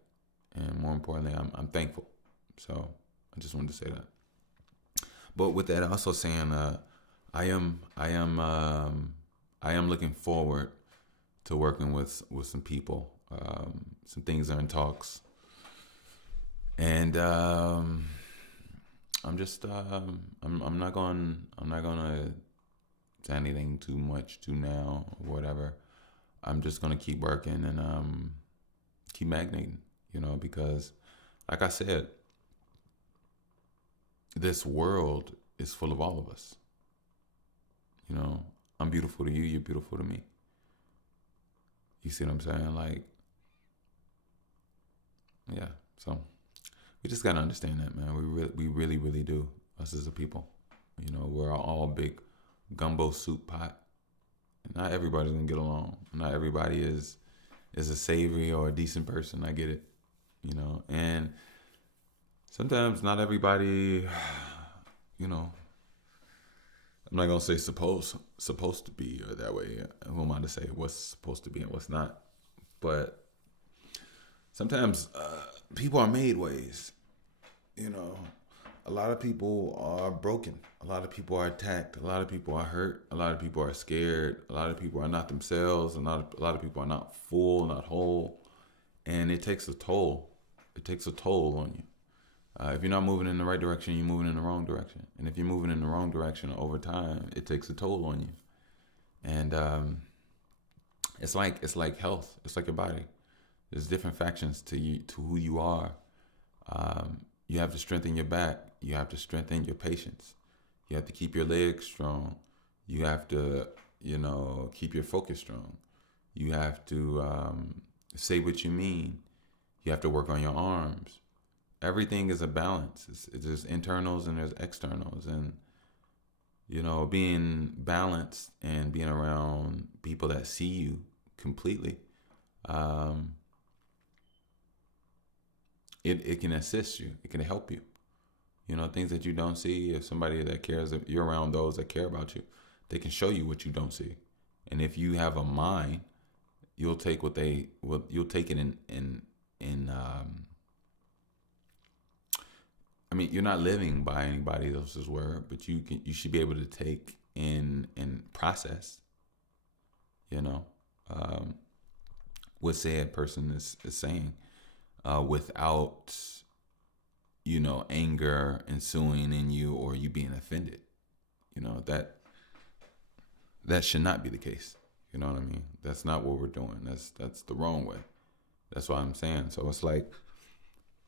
And more importantly, I'm thankful. So I just wanted to say that. But with that, also saying, I am looking forward to working with some people. Some things are in talks, and I'm just I'm not gonna say anything too much too now or whatever. I'm just gonna keep working and keep magnating, because like I said, this world is full of all of us. You know, I'm beautiful to you, you're beautiful to me. You see what I'm saying? Like, yeah. So we just gotta understand that, man. We really do. Us as a people, you know, we're all big gumbo soup pot. Not everybody's gonna get along. Not everybody is a savory or a decent person. I get it, you know, and sometimes not everybody, you know. I'm not gonna say supposed to be or that way. Who am I to say what's supposed to be and what's not? But sometimes people are made ways. You know, a lot of people are broken. A lot of people are attacked. A lot of people are hurt. A lot of people are scared. A lot of people are not themselves. A lot of people are not full, not whole, and it takes a toll. It takes a toll on you. If you're not moving in the right direction, you're moving in the wrong direction. And if you're moving in the wrong direction over time, it takes a toll on you. And it's like health. It's like your body. There's different factions to you, to who you are. You have to strengthen your back. You have to strengthen your patience. You have to keep your legs strong. You have to, you know, keep your focus strong. You have to say what you mean. You have to work on your arms. Everything is a balance. There's internals and there's externals, and you know, being balanced and being around people that see you completely, it can assist you. It can help you. You know, things that you don't see. If somebody that cares, if you're around those that care about you, they can show you what you don't see. And if you have a mind, you'll take what they will. You'll take it in. I mean, you're not living by anybody else's word, but you should be able to take in and process, you know, what said person is saying, without, you know, anger ensuing in you or you being offended. You know, that should not be the case. You know what I mean? That's not what we're doing. That's the wrong way. That's what I'm saying. So it's like,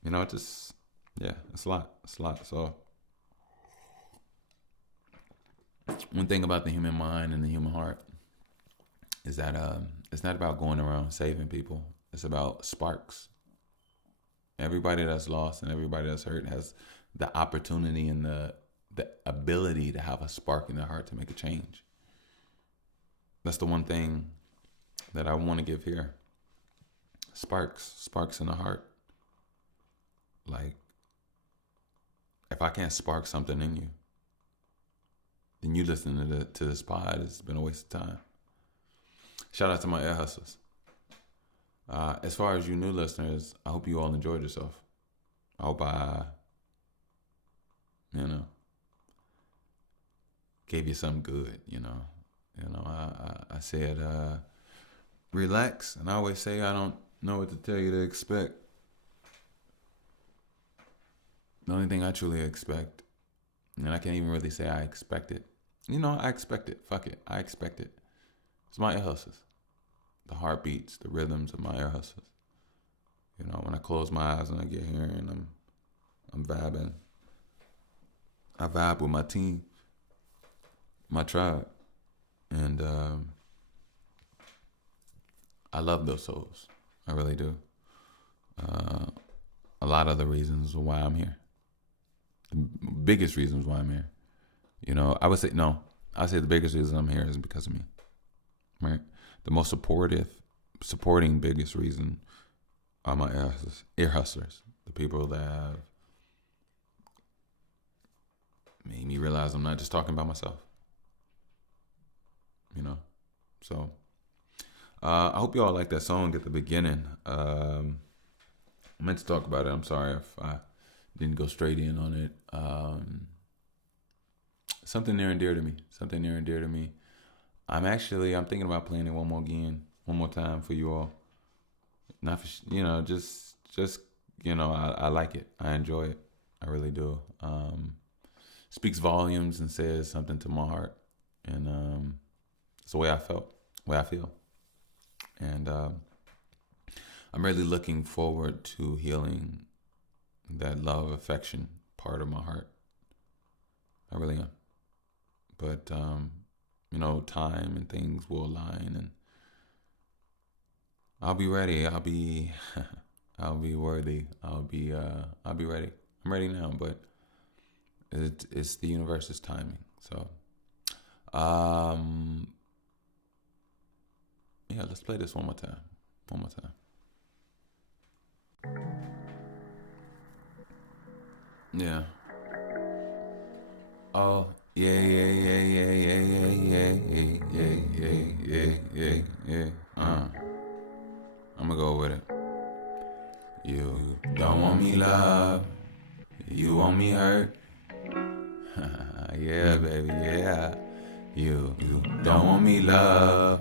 you know, just. Yeah, it's a lot. So one thing about the human mind and the human heart is that it's not about going around saving people. It's about sparks. Everybody that's lost and everybody that's hurt has the opportunity and the ability to have a spark in their heart to make a change. That's the one thing that I want to give here. Sparks in the heart. Like, if I can't spark something in you, then you listening to this pod has been a waste of time. Shout out to my ear hustlers. As far as you new listeners, I hope you all enjoyed yourself. I hope I, you know, gave you something good. You know, I said relax, and I always say I don't know what to tell you to expect. The only thing I truly expect, and I can't even really say I expect it. You know, I expect it. Fuck it. I expect it. It's my ear hustles. The heartbeats, the rhythms of my ear hustles. You know, when I close my eyes and I get here and I'm vibing. I vibe with my team, my tribe. And I love those souls. I really do. A lot of the reasons why I'm here. The biggest reasons why I'm here. You know, I say the biggest reason I'm here is because of me. Right? The most supporting biggest reason are my ear hustlers. The people that have made me realize I'm not just talking about myself. You know? So I hope you all like that song at the beginning. I meant to talk about it. I'm sorry if I didn't go straight in on it. Something near and dear to me. I'm thinking about playing it one more time for you all. Not for, you know, just you know, I like it. I enjoy it. I really do. Speaks volumes and says something to my heart, and it's the way I feel, and I'm really looking forward to healing that love, affection part of my heart. I really am. But time and things will align, and I'll be ready. I'll be I'll be worthy. I'll be ready. I'm ready now, but it's the universe's timing. So yeah, let's play this one more time. One more time. Yeah. Oh, yeah, yeah, yeah, yeah, yeah, yeah, yeah, yeah, yeah, yeah, yeah, yeah. I'ma go with it. You don't want me love, you want me hurt. Yeah, baby, yeah. You don't want me love,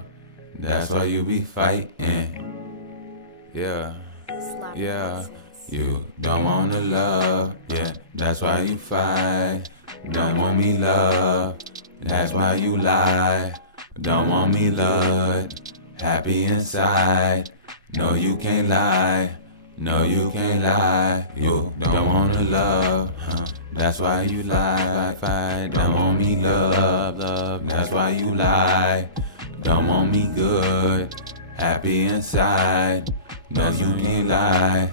that's why you be fighting. Yeah, yeah. You don't want to love, yeah, that's why you fight. Don't want me love, that's why you lie. Don't want me love, happy inside. No, you can't lie. No, you can't lie. You don't want to love, that's why you lie. Fight. Don't want me love, that's why you lie. Don't want me good, happy inside. No, you can't lie.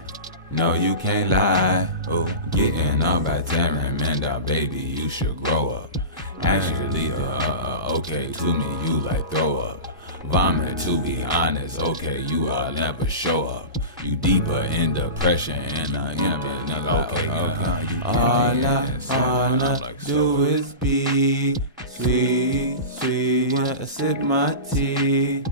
No, you can't lie. Oh, getting up by 10 and man, dog, baby, you should grow up. Actually, okay, to me, you like throw up. Vomit, to be honest, okay, you all never show up. You deeper in depression, and I never, okay. All I do is be sweet, sip my tea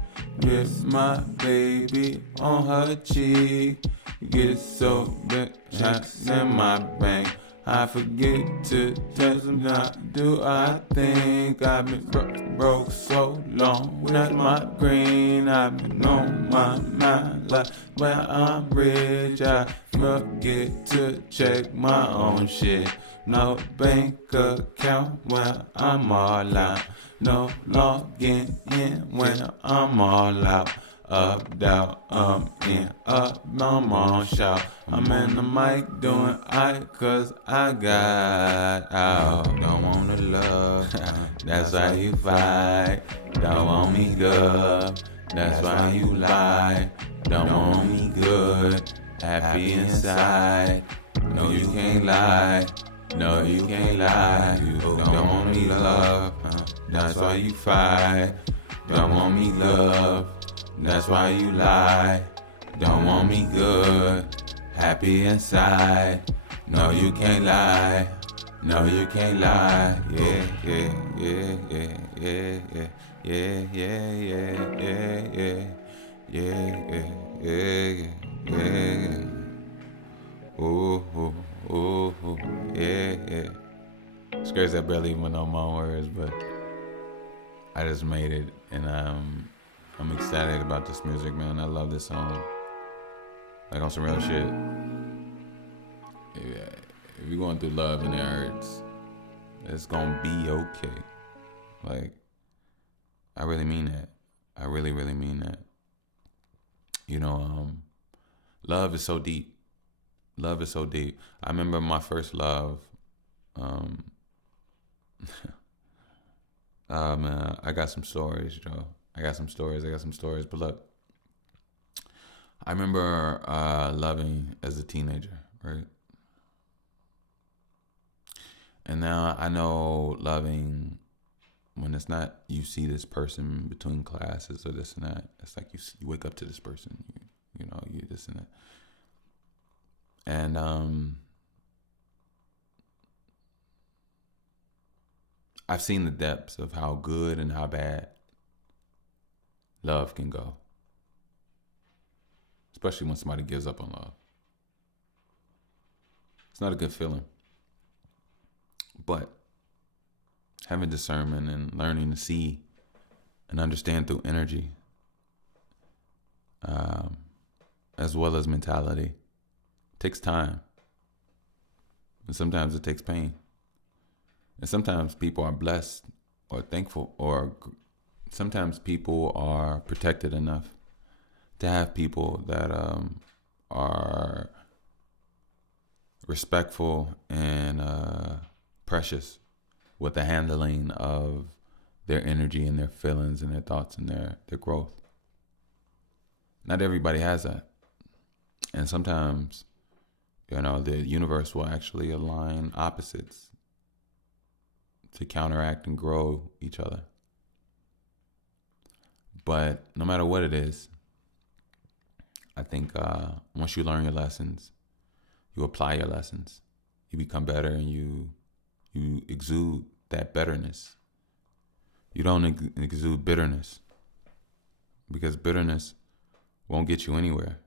with my baby on her cheek. Get so big, shots in my bank. I forget to touch them. Not do I think I've been broke so long? Not my green. I've been on my mind like when I'm rich. I forget to check my own shit. No bank account when I'm all out. No logging in when I'm all out. Up, down, in, up, I'm on shout. I'm in the mic doing cause I got out. Don't wanna love, that's why you fight. Don't want me good, that's why you lie. Don't want me good, happy inside. No, you can't lie. No, you can't lie. You don't want me love, that's why you fight. Don't want me love, that's why you lie. Don't want me good, happy inside. No, you can't lie. No, you can't lie. Yeah, yeah, yeah, yeah, yeah, yeah, yeah, yeah, yeah, yeah, yeah, yeah, yeah, yeah. Ooh, ooh, ooh, ooh, yeah, yeah. It's crazy I barely even know my own words, but I just made it, and I'm ecstatic about this music, man. I love this song. Like on some real shit. If you're going through love and it hurts, it's gonna be okay. Like, I really mean that. I really, really mean that. Love is so deep. Love is so deep. I remember my first love. Man, I got some stories, Joe. I got some stories. But look, I remember loving as a teenager, right? And now I know loving when it's not you see this person between classes or this and that. It's like you wake up to this person, you this and that. And I've seen the depths of how good and how bad love can go. Especially when somebody gives up on love. It's not a good feeling. But having discernment and learning to see and understand through energy, as well as mentality, takes time. And sometimes it takes pain. And sometimes people are blessed or thankful, or sometimes people are protected enough to have people that are respectful and precious with the handling of their energy and their feelings and their thoughts and their growth. Not everybody has that. And sometimes, the universe will actually align opposites to counteract and grow each other. But no matter what it is, I think once you learn your lessons, you apply your lessons, you become better, and you exude that betterness. You don't exude bitterness, because bitterness won't get you anywhere.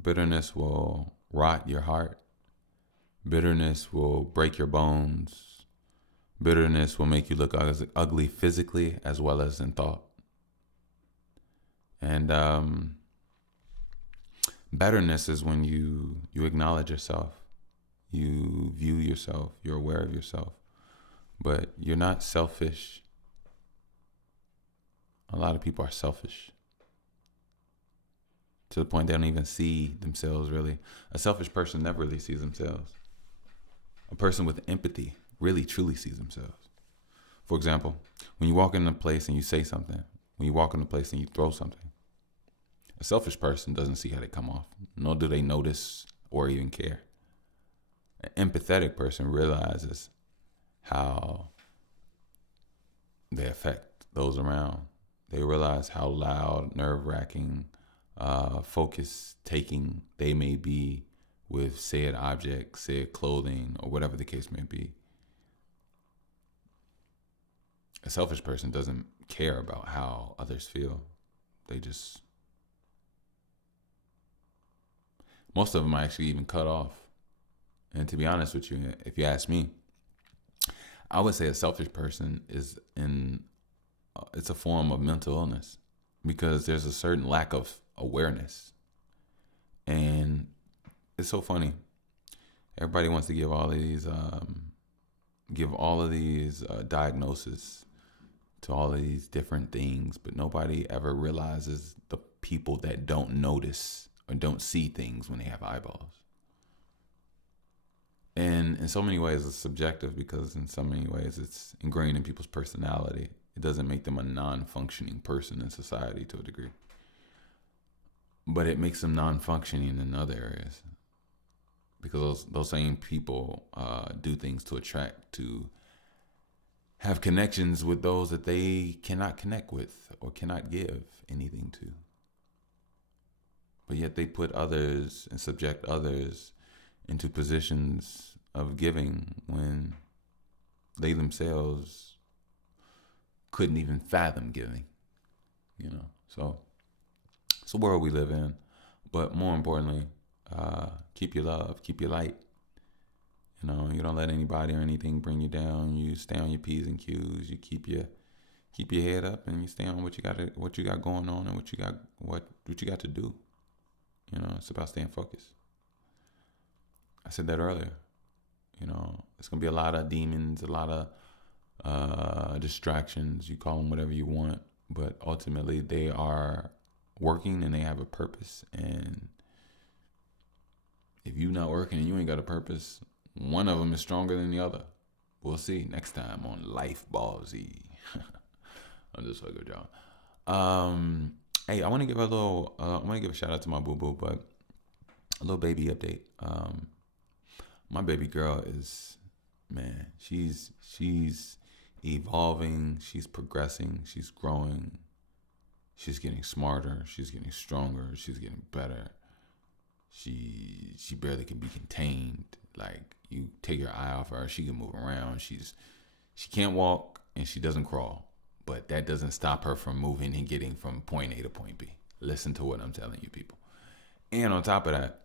Bitterness will rot your heart. Bitterness will break your bones. Bitterness will make you look ugly physically as well as in thought. And betterness is when you acknowledge yourself, you view yourself, you're aware of yourself, but you're not selfish. A lot of people are selfish to the point they don't even see themselves really. A selfish person never really sees themselves. A person with empathy really truly sees themselves. For example, when you walk in a place and you say something, when you walk in a place and you throw something, a selfish person doesn't see how they come off, nor do they notice or even care. An empathetic person realizes how they affect those around. They realize how loud, nerve-wracking, focus-taking they may be with said object, said clothing, or whatever the case may be. A selfish person doesn't care about how others feel. Most of them are actually even cut off. And to be honest with you, if you ask me, I would say a selfish person it's a form of mental illness, because there's a certain lack of awareness. And it's so funny. Everybody wants to give all of these diagnoses to all of these different things, but nobody ever realizes the people that don't notice or don't see things when they have eyeballs. And in so many ways, it's subjective, because in so many ways, it's ingrained in people's personality. It doesn't make them a non-functioning person in society to a degree. But it makes them non-functioning in other areas. Because those same people do things to attract, to have connections with those that they cannot connect with or cannot give anything to. But yet they put others and subject others into positions of giving when they themselves couldn't even fathom giving. So it's a world we live in. But more importantly, keep your love, keep your light. You don't let anybody or anything bring you down. You stay on your P's and Q's. You keep your head up, and you stay on what you got going on, and what you got to do. It's about staying focused. I said that earlier. It's gonna be a lot of demons, a lot of distractions. You call them whatever you want, but ultimately they are working and they have a purpose. And if you're not working and you ain't got a purpose, one of them is stronger than the other. We'll see next time on Life Ball Z. I'm just fucking with y'all. Hey, I want to give a shout out to my boo boo, but a little baby update. My baby girl is, man, she's evolving, she's progressing, she's growing, she's getting smarter, she's getting stronger, she's getting better. She barely can be contained. Like, you take your eye off her, she can move around. She can't walk and she doesn't crawl, but that doesn't stop her from moving and getting from point A to point B. Listen to what I'm telling you, people. And on top of that,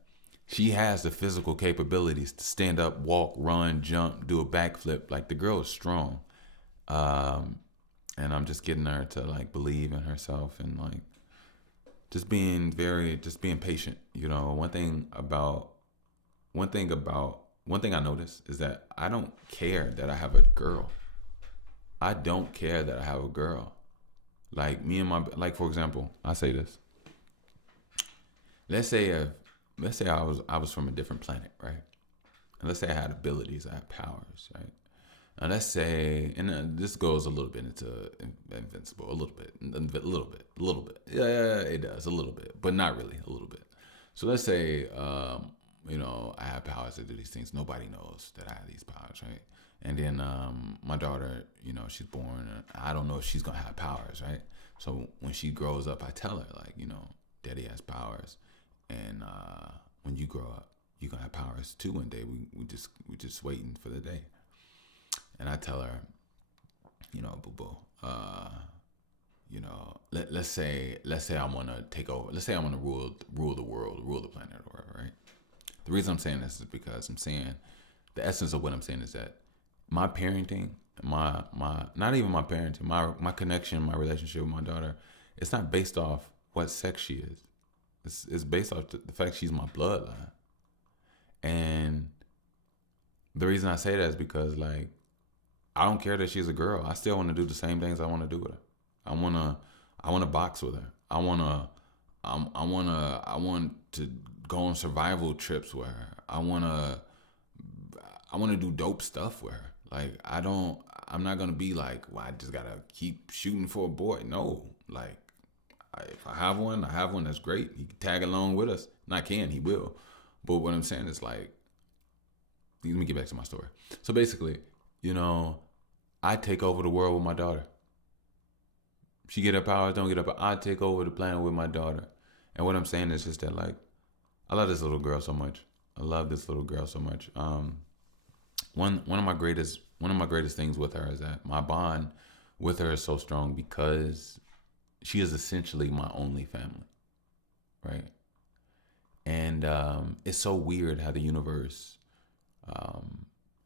she has the physical capabilities to stand up, walk, run, jump, do a backflip. Like, the girl is strong. And I'm just getting her to believe in herself, and just being patient. One thing I notice is that I don't care that I have a girl. I don't care that I have a girl. For example, I say this. Let's say I was from a different planet, right? And let's say I had abilities, I had powers, right? And let's say, and this goes a little bit into Invincible, a little bit, a little bit. Yeah, it does a little bit, but not really, a little bit. So let's say, I have powers to do these things. Nobody knows that I have these powers, right? And then my daughter, she's born, and I don't know if she's gonna have powers, right? So when she grows up, I tell her like, Daddy has powers, and when you grow up, you're gonna have powers too one day. We just waiting for the day. And I tell her, boo boo, let's say I want to take over. Let's say I want to rule the world, rule the planet, or whatever, right? The reason I'm saying this is because I'm saying the essence of what I'm saying is that my parenting, my not even my parenting, my connection, my relationship with my daughter, it's not based off what sex she is. It's based off the fact she's my bloodline. And the reason I say that is because like I don't care that she's a girl. I still want to do the same things I want to do with her. I want to box with her. I want to go on survival trips with her. I want to do dope stuff with her. Like I'm not going to be like, well, I just got to keep shooting for a boy. No, like if I have one that's great. He can tag along with us. He will. But what I'm saying is like, let me get back to my story. So basically, I take over the world with my daughter. She get her powers, don't get her powers. I take over the planet with my daughter. And what I'm saying is just that, like, I love this little girl so much. One of my greatest things with her is that my bond with her is so strong because she is essentially my only family, right? And it's so weird how the universe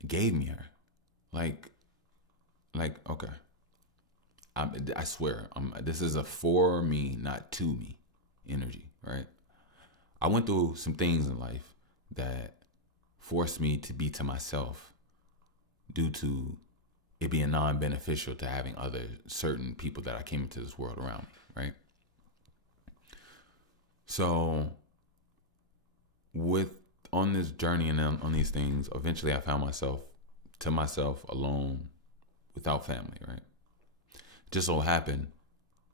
gave me her. Like okay, I swear, this is a for me, not to me energy, right? I went through some things in life that forced me to be to myself due to it being non-beneficial to having other certain people that I came into this world around me, right? So on this journey and on these things, eventually I found myself alone without family, right? Just so happened,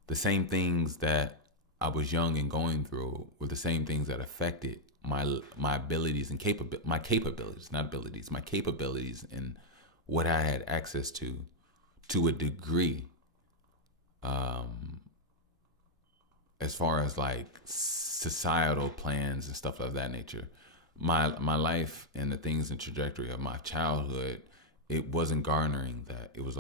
the same things that I was young and going through were the same things that affected my abilities and my capabilities, not abilities, my capabilities and what I had access to a degree, as far as like societal plans and stuff of that nature. My life and the things and trajectory of my childhood, it wasn't garnering that. It was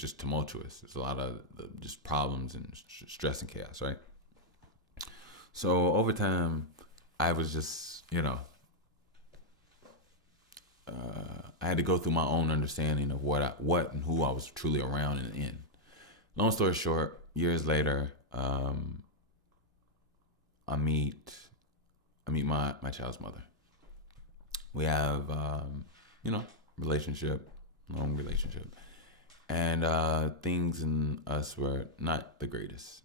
just tumultuous. There's a lot of just problems and stress and chaos, right? So over time, I was just, I had to go through my own understanding of what and who I was truly around and in. Long story short, years later, I meet my child's mother. We have, long relationship. And things in us were not the greatest,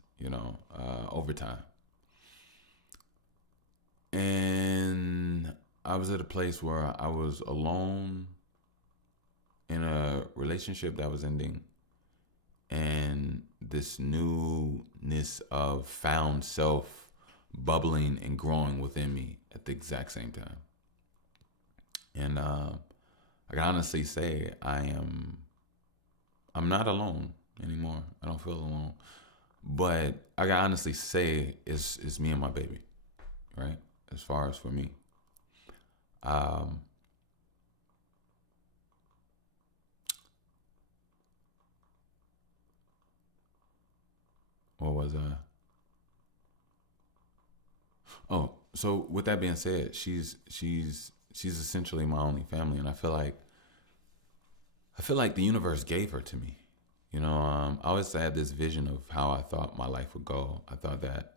over time. And I was at a place where I was alone in a relationship that was ending, and this newness of found self bubbling and growing within me at the exact same time. And I can honestly say I'm not alone anymore. I don't feel alone. But I can honestly say it's me and my baby, right? As far as for me. What was I? Oh, so with that being said, she's essentially my only family, and I feel like the universe gave her to me. I always had this vision of how I thought my life would go. I thought that,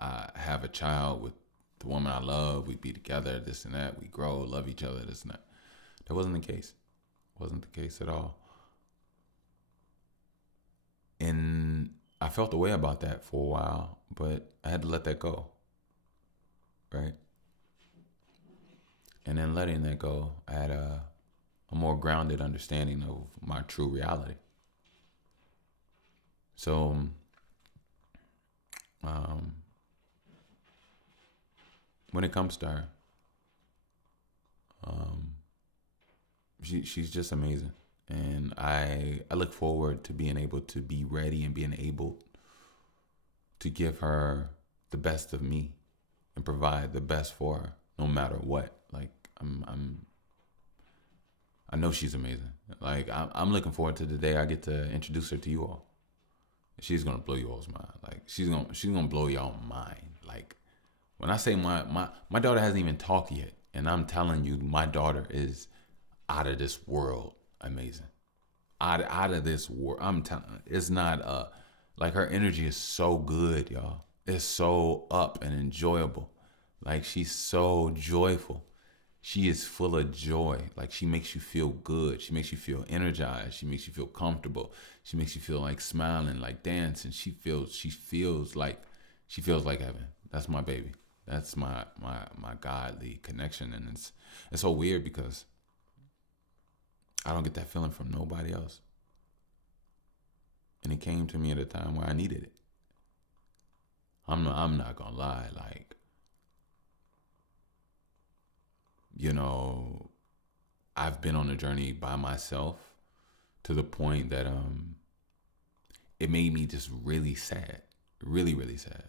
I have a child with the woman I love. We'd be together, this and that. We grow, love each other, this and that. That wasn't the case. Wasn't the case at all. And I felt a way about that for a while, but I had to let that go. Right? and then letting that go. I had a more grounded understanding of my true reality. So, um, when it comes to her, um, she's just amazing, and I look forward to being able to be ready and being able to give her the best of me and provide the best for her, no matter what. Like I know she's amazing. Like I'm looking forward to the day I get to introduce her to you all. She's gonna blow you all's mind. Like she's gonna blow y'all mind. Like when I say my daughter hasn't even talked yet, and I'm telling you, my daughter is out of this world amazing. Out of this world. I'm telling. It's not like her energy is so good, y'all. It's so up and enjoyable. Like she's so joyful. She is full of joy. Like she makes you feel good. She makes you feel energized. She makes you feel comfortable. She makes you feel like smiling, like dancing. She feels like heaven. That's my baby. That's my godly connection, and it's so weird because I don't get that feeling from nobody else. And it came to me at a time where I needed it. I'm not gonna lie, like, you know, I've been on a journey by myself to the point that it made me just really sad. Really, really sad.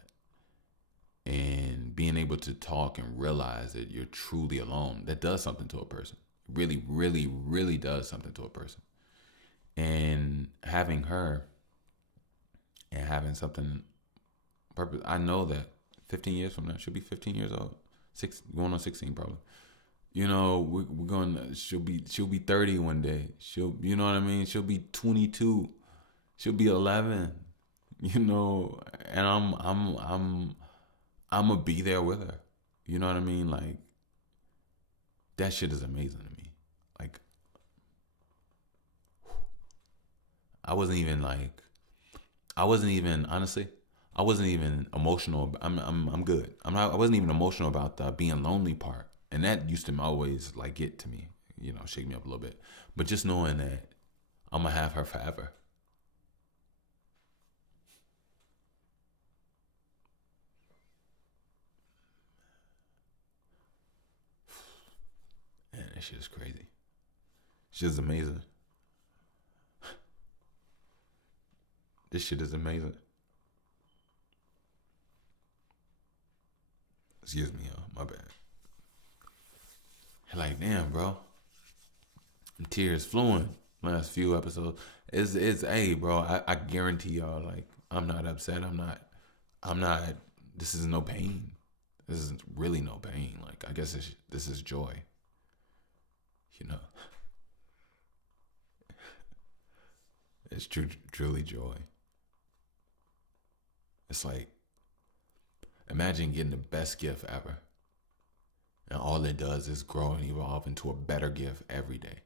And being able to talk and realize that you're truly alone, that does something to a person. Really, really, really does something to a person. And having her and having something purpose, I know that 15 years from now, she'll be 15 years old, going on 16 probably. You know, we're going. She'll be 30 one day. You know what I mean. She'll be 22. She'll be 11. You know, and I'm gonna be there with her. You know what I mean? Like that shit is amazing to me. Like I wasn't even honestly. I wasn't even emotional. I'm good. I wasn't even emotional about the being lonely part, and that used to always like get to me. You know, shake me up a little bit. But just knowing that I'm gonna have her forever. Man, that shit is crazy. Shit is amazing. This shit is amazing. Excuse me, y'all. My bad. Like, damn, bro. Tears flowing. Last few episodes. It's hey, bro. I guarantee y'all. Like, I'm not upset. I'm not. This is no pain. This is really no pain. Like, I guess this is joy. You know, it's truly joy. It's like imagine getting the best gift ever, and all it does is grow and evolve into a better gift every day.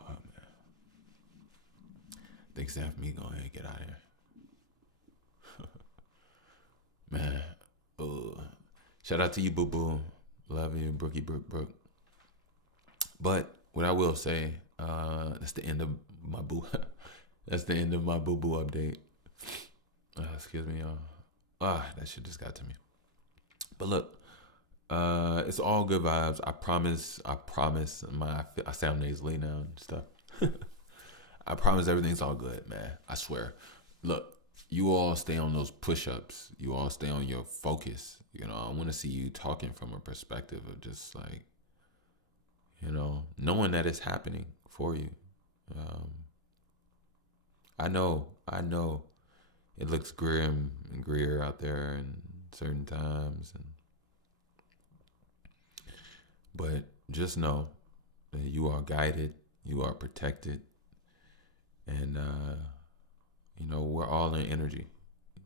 Oh man, thanks for me. Go ahead and get out of here, man. Oh, shout out to you, boo boo. Love you, Brookie Brook. But what I will say, that's the end of my boo. That's the end of my boo boo update. Excuse me, y'all. That shit just got to me. But look, it's all good vibes. I promise. I promise. I sound nasally now and stuff. I promise everything's all good, man. I swear. Look, you all stay on those push-ups. You all stay on your focus. You know, I want to see you talking from a perspective of just like, you know, knowing that it's happening for you. Um, I know it looks grim and drear out there in certain times, but just know that you are guided, you are protected, and you know we're all in energy.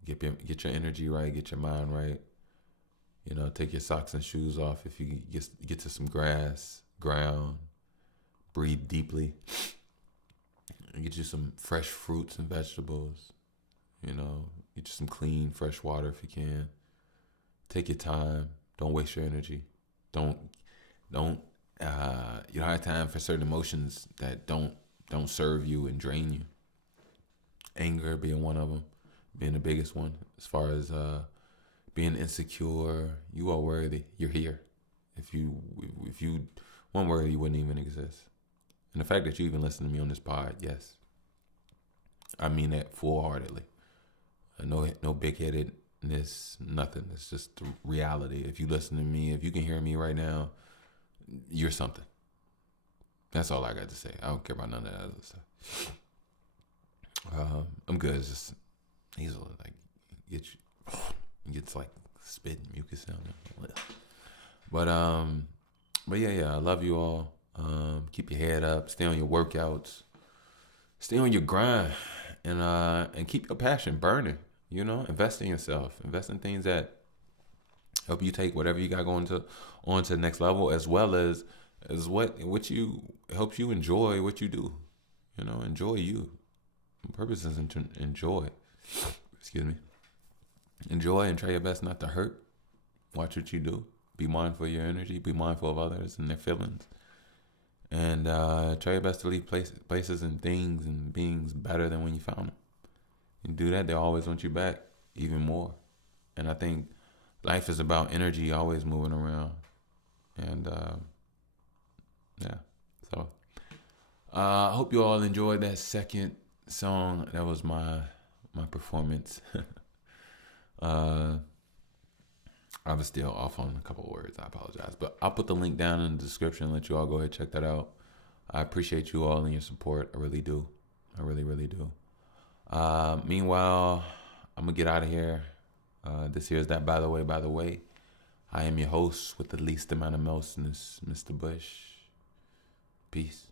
Get your energy right, get your mind right. You know, take your socks and shoes off if you get to some grass, ground, breathe deeply, Get you some fresh fruits and vegetables. You know, get you some clean, fresh water if you can. Take your time. Don't waste your energy. Don't don't you don't have time for certain emotions that don't serve you and drain you. Anger being one of them, being the biggest one. As far as being insecure, you are worthy. You're here. If you weren't worthy, you wouldn't even exist. And the fact that you even listen to me on this pod, yes, I mean that full heartedly. No big headedness, nothing. It's just the reality. If you listen to me, if you can hear me right now, you're something. That's all I got to say. I don't care about none of that other stuff. I'm good. It's just he's like gets like spit and mucus down there. But yeah. I love you all. Keep your head up. Stay on your workouts. Stay on your grind, and keep your passion burning. You know, invest in yourself. Invest in things that help you take whatever you got going on to the next level, as well as what you helps you enjoy what you do. You know, enjoy you. The purpose is to enjoy. Excuse me. Enjoy and try your best not to hurt. Watch what you do. Be mindful of your energy. Be mindful of others and their feelings. And try your best to leave places and things and beings better than when you found them. You do that, they'll always want you back even more. And I think life is about energy always moving around. And yeah. So I hope you all enjoyed that second song. That was my performance. I was still off on a couple of words. I apologize. But I'll put the link down in the description and let you all go ahead and check that out. I appreciate you all and your support. I really do. I really, really do. Meanwhile, I'm going to get out of here. This here is that By the Way. I am your host with the least amount of mouseness, Mr. Bush. Peace.